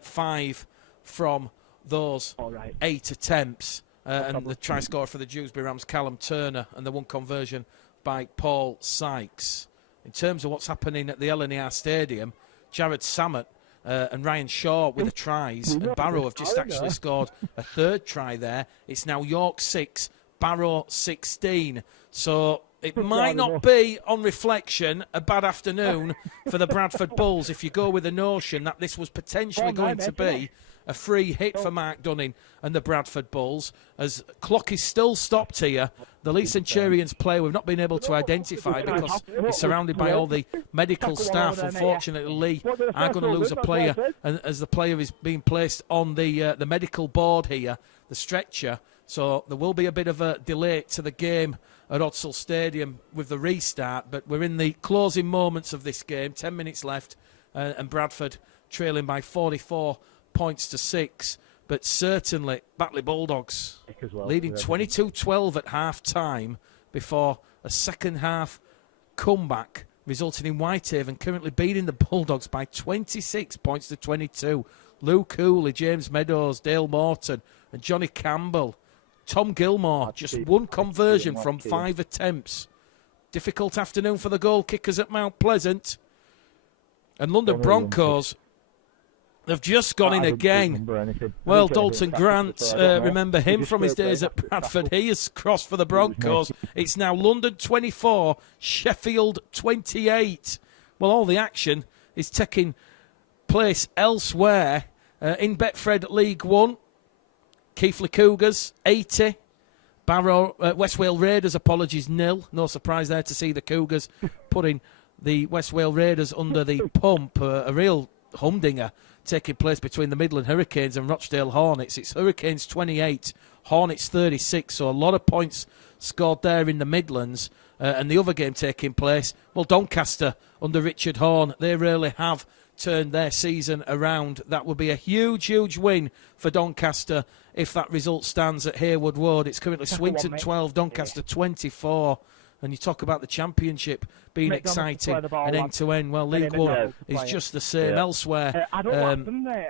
5 from those 8 attempts. And the try scorer for the Dewsbury Rams, Callum Turner, and the one conversion by Paul Sykes. In terms of what's happening at the LNER Stadium, Jared Samet and Ryan Shaw with the tries, and Barrow have just actually scored a third try there. It's now York 6, Barrow 16. So it might not be, on reflection, a bad afternoon for the Bradford Bulls if you go with the notion that this was potentially going to be a free hit for Mark Dunning and the Bradford Bulls. As clock is still stopped here, the Leigh Centurions player we've not been able to identify because he's surrounded by all the medical staff. Unfortunately, Leigh are going to lose a player, and as the player is being placed on the medical board here, the stretcher. So there will be a bit of a delay to the game at Odsall Stadium with the restart, but we're in the closing moments of this game, 10 minutes left, and Bradford trailing by 44 points to 6, but certainly Batley Bulldogs leading 22-12 at half-time before a second-half comeback resulting in Whitehaven currently beating the Bulldogs by 26 points to 22. Luke Cooley, James Meadows, Dale Morton and Johnny Campbell. Tom Gilmore, just one conversion from 5 attempts. Difficult afternoon for the goal kickers at Mount Pleasant. And London Broncos, they've just gone in again. Well, Dalton Grant, remember him from his days at Bradford. He has crossed for the Broncos. It's now London 24, Sheffield 28. Well, all the action is taking place elsewhere in Betfred League One. Keighley Cougars, 80. Barrow, West Wales Raiders, 0. No surprise there to see the Cougars putting the West Wales Raiders under the pump. A real humdinger taking place between the Midland Hurricanes and Rochdale Hornets. It's Hurricanes 28, Hornets 36, so a lot of points scored there in the Midlands. And the other game taking place, well, Doncaster under Richard Horne, they really have turned their season around. That would be a huge, huge win for Doncaster if that result stands at Haywood Road. It's currently Swinton 12, Doncaster 24. And you talk about the Championship being exciting and end-to-end. Well, League One is just the same elsewhere.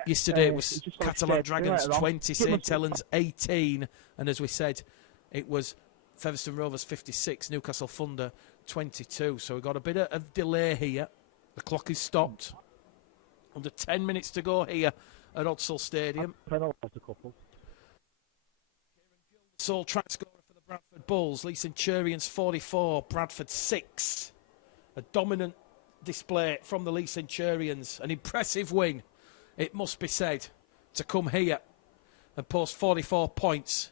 Yesterday it was Catalan Dragons 20, St Helens 18. And as we said, it was Featherstone Rovers 56, Newcastle Thunder 22. So we've got a bit of delay here. The clock is stopped. Under 10 minutes to go here at Odsall Stadium. Sole try scorer for the Bradford Bulls. Leigh Centurions 44, Bradford 6. A dominant display from the Leigh Centurions. An impressive win, it must be said, to come here and post 44 points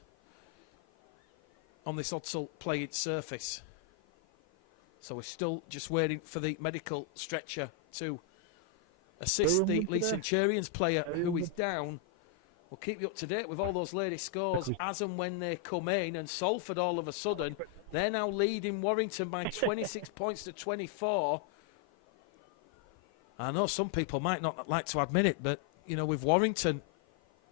on this Odsall playing surface. So we're still just waiting for the medical stretcher to assist the Leigh Centurions player who is down. We'll keep you up to date with all those latest scores as and when they come in. And Salford, all of a sudden, they're now leading Warrington by 26 points to 24. I know some people might not like to admit it, but, you know, with Warrington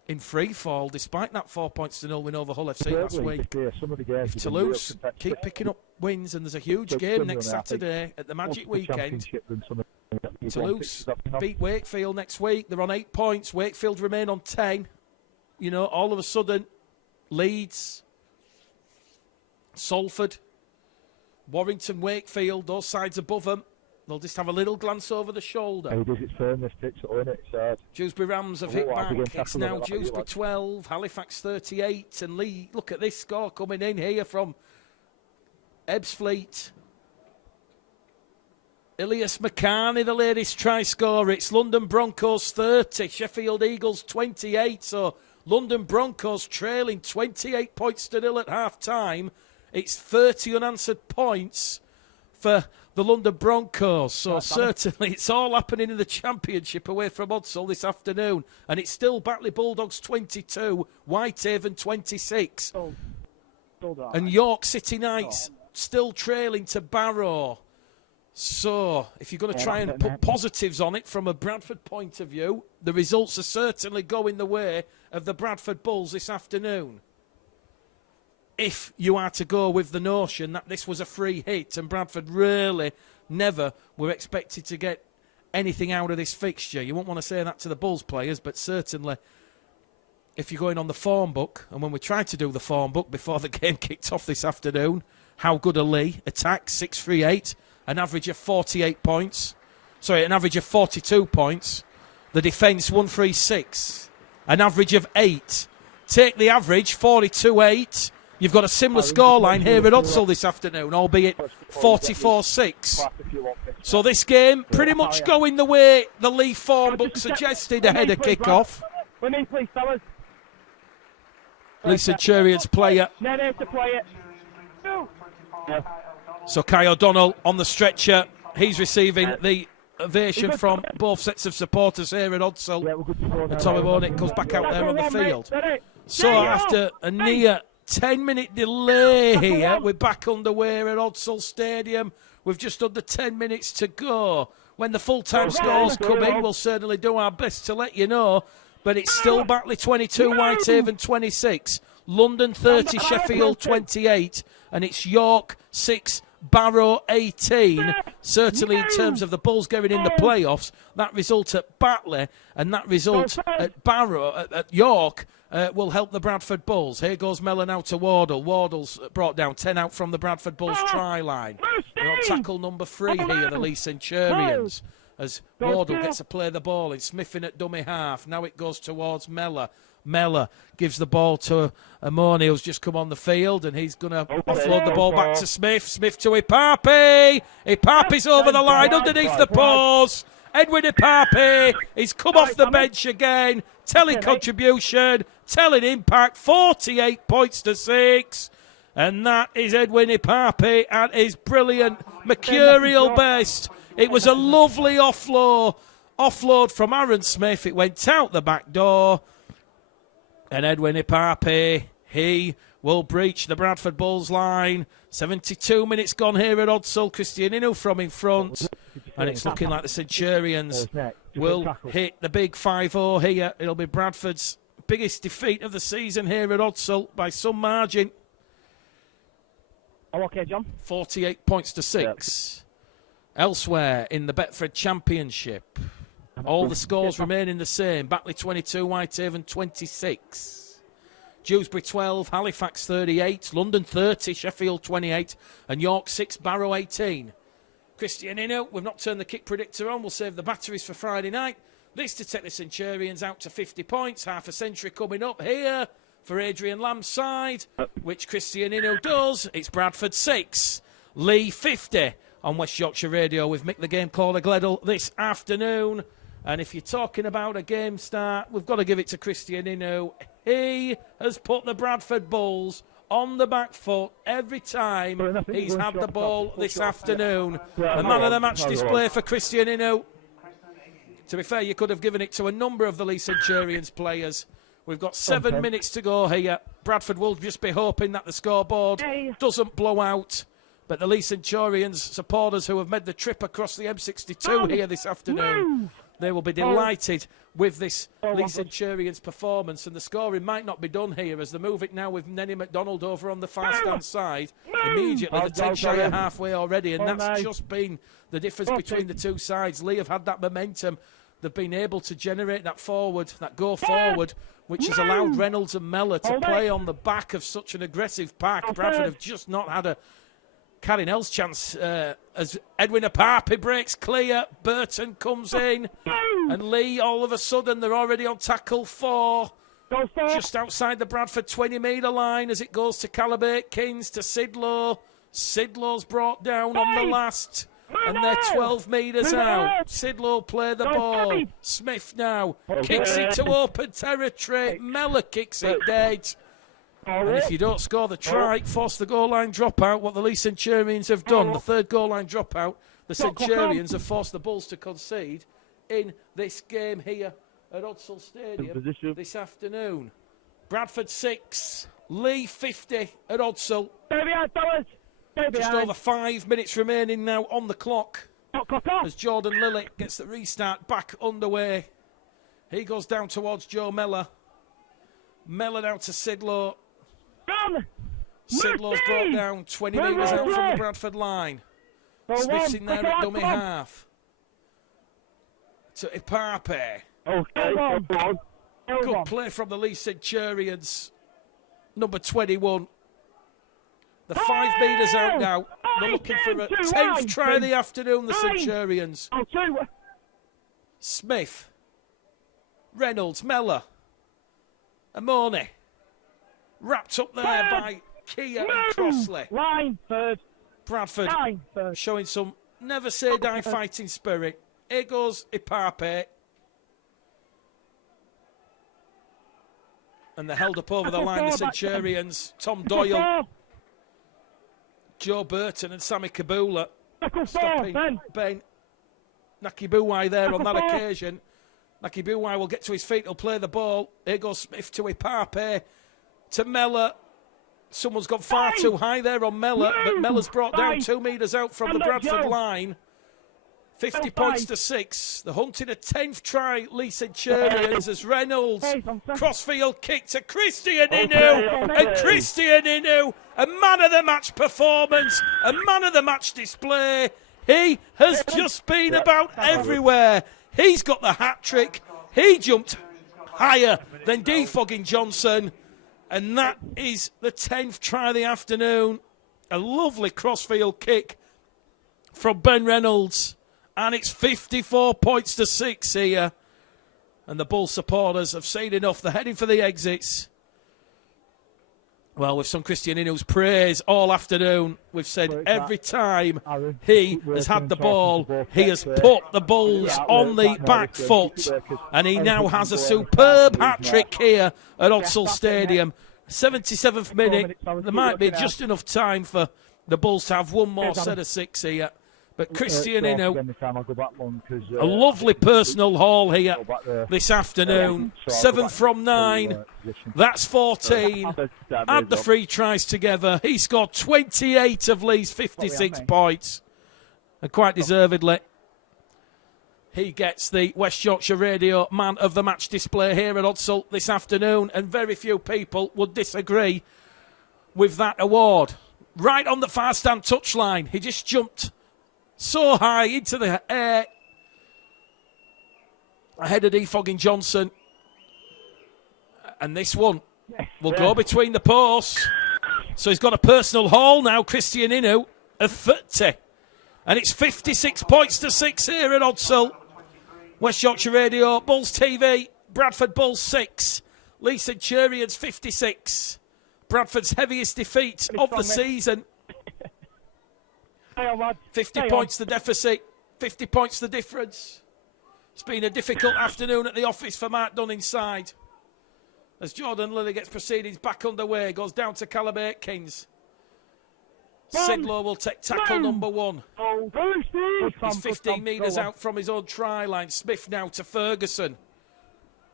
in free fall, despite that 4-0 win over Hull FC last week, if Toulouse keep picking up wins, and there's a huge game next Saturday at the Magic Weekend. Toulouse beat Wakefield next week. They're on 8 points. Wakefield remain on 10. You know, all of a sudden, Leeds, Salford, Warrington, Wakefield, those sides above them, they'll just have a little glance over the shoulder. He does, it's firm, this pitch, so isn't it? It's hard. Dewsbury Rams have hit back. It's now Dewsbury 12, Halifax 38, and Leigh, look at this score coming in here from Ebbsfleet. Ilias McCarney, the latest try scorer. It's London Broncos 30, Sheffield Eagles 28. So London Broncos trailing 28 points to 0 at half-time. It's 30 unanswered points for the London Broncos. So certainly it's all happening in the Championship away from Odsall this afternoon. And it's still Batley Bulldogs 22, Whitehaven 26. And York City Knights still trailing to Barrow. So, if you're going to try and put positives on it from a Bradford point of view, the results are certainly going the way of the Bradford Bulls this afternoon. If you are to go with the notion that this was a free hit and Bradford really never were expected to get anything out of this fixture. You won't want to say that to the Bulls players, but certainly if you're going on the form book, and when we tried to do the form book before the game kicked off this afternoon, how good are Leigh? Attack 6-3-8. An average of 48 points. Sorry, an average of 42 points. The defence 136. An average of 8. Take the average, 42-8. You've got a similar scoreline here at Odsall this afternoon, albeit 44-6. So this game pretty much going the way the Leigh form book suggested ahead of kick-off. Leigh Centurions player. So Kai O'Donnell on the stretcher. He's receiving the ovation from both sets of supporters here at Odsall. And Tommy Bonick goes back out there on the field. So after a near 10-minute delay here, we're back underway at Odsall Stadium with just under 10 minutes to go. When the full-time scores come in, we'll certainly do our best to let you know. But it's still Batley 22, Whitehaven 26, London 30, Sheffield 28, and it's York 6, Barrow 18. Certainly in terms of the Bulls getting in the playoffs, that result at Batley and that result at Barrow, at York, will help the Bradford Bulls. Here goes Mellor now to Wardle. Wardle's brought down 10 out from the Bradford Bulls try line. They're on tackle number 3 here, the Leigh Centurions, as Wardle gets to play the ball in. Smith in at dummy half. Now it goes towards Mellor. Mellor gives the ball to Amoni, who's just come on the field, and he's going to offload the ball back to Smith. Smith to Ipapi. Ipapi's over the line underneath the post. Edwin Ipapi. He's come off the bench again. Telling contribution, telling impact. 48 points to 6. And that is Edwin Ipapi at his brilliant mercurial best. It was a lovely offload from Aaron Smith. It went out the back door. And Edwin Ipapi, he will breach the Bradford Bulls line. 72 minutes gone here at Odsall. Christian Inu from in front. And it's looking like the Centurions will hit the big 5-0 here. It'll be Bradford's biggest defeat of the season here at Odsall by some margin. Oh, okay, John. 48 points to 6. Elsewhere in the Betfred Championship, all the scores remaining the same. Batley 22, Whitehaven 26. Dewsbury 12, Halifax 38, London 30, Sheffield 28, and York 6, Barrow 18. Christian Inu, we've not turned the kick predictor on. We'll save the batteries for Friday night. This to take the Centurions out to 50 points. Half a century coming up here for Adrian Lamb's side, which Christian Inu does. It's Bradford 6, Leigh 50 on West Yorkshire Radio with Mick the Game Caller Gledel this afternoon. And if you're talking about a game start, we've got to give it to Christian Inu. He has put the Bradford Bulls on the back foot every time he's had the ball this afternoon. Yeah, A man of the match display for Christian Inu. To be fair, you could have given it to a number of the Leigh Centurions players. We've got 7 minutes to go here. Bradford will just be hoping that the scoreboard doesn't blow out. But the Leigh Centurions supporters who have made the trip across the M62 here this afternoon, they will be delighted with this Leigh Centurions performance. And the scoring might not be done here as they move it now with Nenny McDonald over on the far stand side. Immediately, the 10 shy are halfway already, and that's just been the difference between the two sides. Leigh have had that momentum. They've been able to generate that forward, that go forward, which has allowed Reynolds and Mellor to play on the back of such an aggressive pack. Bradford have just not had a Carrinell's chance as Edwin Apapi breaks clear. Burton comes in, and Leigh, all of a sudden, they're already on tackle 4. Just outside the Bradford 20-metre line as it goes to Calabate Kings to Sidlow. Sidlow's brought down on the last. And they're 12 metres out. Sidlow play the ball. Smith now kicks it to open territory. Mellor kicks it dead. And if you don't score the try, force the goal line dropout, what the Leigh Centurions have done. The third goal line dropout, the Centurions have forced the Bulls to concede in this game here at Odsal Stadium this afternoon. Bradford 6, Leigh 50 at Odsal. Just over 5 minutes remaining now on the clock as Jordan Lillick gets the restart back underway. He goes down towards Joe Mellor. Mellor down to Sidlow. Sidlow's brought down 20 metres out from the Bradford line. Smith's in there at dummy half. To Ipape. Good play from the Leigh Centurions. Number 21. The 5 metres out now. They're looking for a 10th try of the afternoon, the Centurions. Smith. Reynolds, Mellor. Amone. Wrapped up there by Kia and Crossley. Bradford showing some never say die fighting spirit. Here goes Ipape. And they're held up over the line, the Centurions. Tom Doyle. Joe Burton and Sammy Kabula stopping Ben Nakibuwai there on that occasion. Nakibuwai will get to his feet, he'll play the ball. Here goes Smith to Ipape, to Mellor. Someone's gone far too high there on Mellor, but Mellor's brought down 2 metres out from the Bradford line. 50 points to 6. The hunting a 10th try, Leigh Centurions, as Reynolds crossfield kick to Christian Inu, and Christian Inu, a man of the match performance, a man of the match display. He has just been about everywhere. He's got the hat trick. He jumped higher than Defogging Johnson, and that is the 10th try of the afternoon. A lovely crossfield kick from Ben Reynolds. And it's 54 points to 6 here. And the Bull supporters have seen enough. They're heading for the exits. Well, with some Christian Inu's praise all afternoon, we've said every time he has had the ball, he has put the Bulls on the back foot. And he now has a superb hat-trick here at Odsal Stadium. 77th minute. There might be just enough time for the Bulls to have one more set of 6 here. But Christian Inu, a lovely personal haul here this afternoon. 7 from 9. That's 14. Add the 3 tries together. He scored 28 of Leigh's 56 points. And quite deservedly, he gets the West Yorkshire Radio Man of the Match display here at Odsal this afternoon. And very few people would disagree with that award. Right on the far stand touchline. He just jumped so high into the air ahead of Defogging Johnson. And this one will go between the posts. So he's got a personal haul now, Christian Inu, of 30. And it's 56 points to 6 here at Odsal. West Yorkshire Radio, Bulls TV, Bradford Bulls 6. Leigh Centurions 56. Bradford's heaviest defeat of the season. 50 points the deficit, 50 points the difference. It's been a difficult afternoon at the office for Mark Dunn inside. as Jordan Lilly gets proceedings back underway. Goes down to Callum Aikins. Sidlow will take tackle number 1. He's 15 metres out from his own try line. Smith now to Ferguson.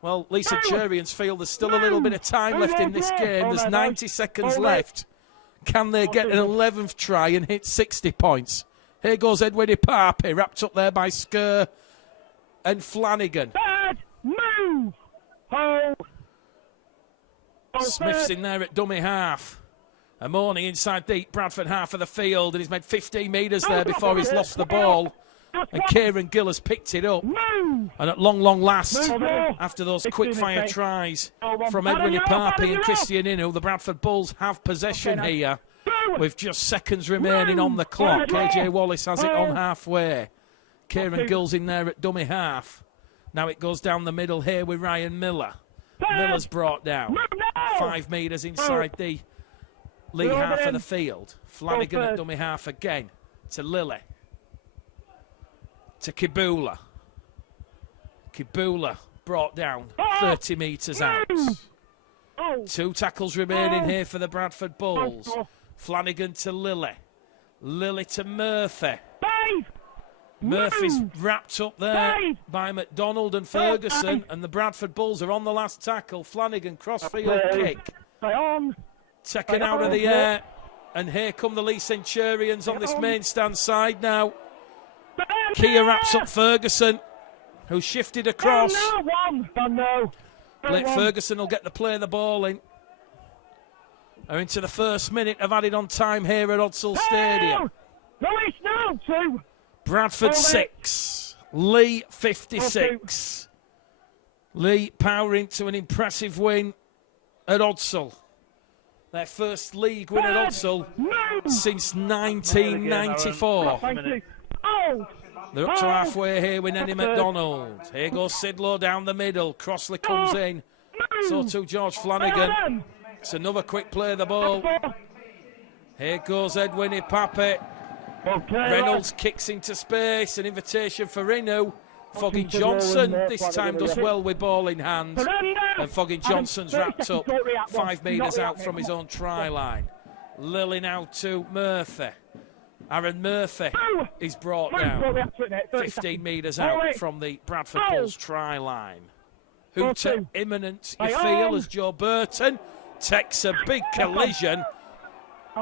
Well, Leigh Centurions feel there's still a little bit of time left in this game. There's 90 seconds left. Can they get an 11th try and hit 60 points? Here goes Edwin Ipape, wrapped up there by Skur and Flanagan. Move! Smith's in there at dummy half. Amoni inside the Bradford half of the field, and he's made 15 metres there before he's lost the ball. And Kieran Gill has picked it up. And at long last, after those quick-fire tries from Edwin Ipape and Christian Inu, the Bradford Bulls have possession here with just seconds remaining on the clock. AJ Wallace has it on halfway. Kieran Gill's in there at dummy half. Now it goes down the middle here with Ryan Miller. Miller's brought down. 5 metres inside the Leigh half of the field. Flanagan at dummy half again to Lilly. To Kibula. Kibula brought down 30 metres out. 2 tackles remaining here for the Bradford Bulls. Flanagan to Lilly. Lilly to Murphy. Murphy's wrapped up there by McDonald and Ferguson, and the Bradford Bulls are on the last tackle. Flanagan crossfield kick. Taken out of the air, and here come the Leigh Centurions on this main stand side now. Kia wraps up Ferguson, who shifted across. Blake Ferguson will get the play of the ball in. Are into the first minute of added on time here at Odsall Stadium. Bradford 6, Leigh 56. Leigh powering to an impressive win at Odsall. Their first league win at Odsall since 1994. They're up to halfway here with Nenny McDonald. Here goes Sidlow down the middle. Crossley comes in. So too George Flanagan. It's another quick play of the ball. Here goes Edwin Ipape. Reynolds kicks into space. An invitation for Inu. Fogging Johnson this time does well with ball in hand. And Fogging Johnson's wrapped up 5 metres out from his own try line. Lilly now to Murphy. Aaron Murphy is brought down 15 metres out from the Bradford Bulls try line. Hooter imminent, you feel, as Joe Burton takes a big collision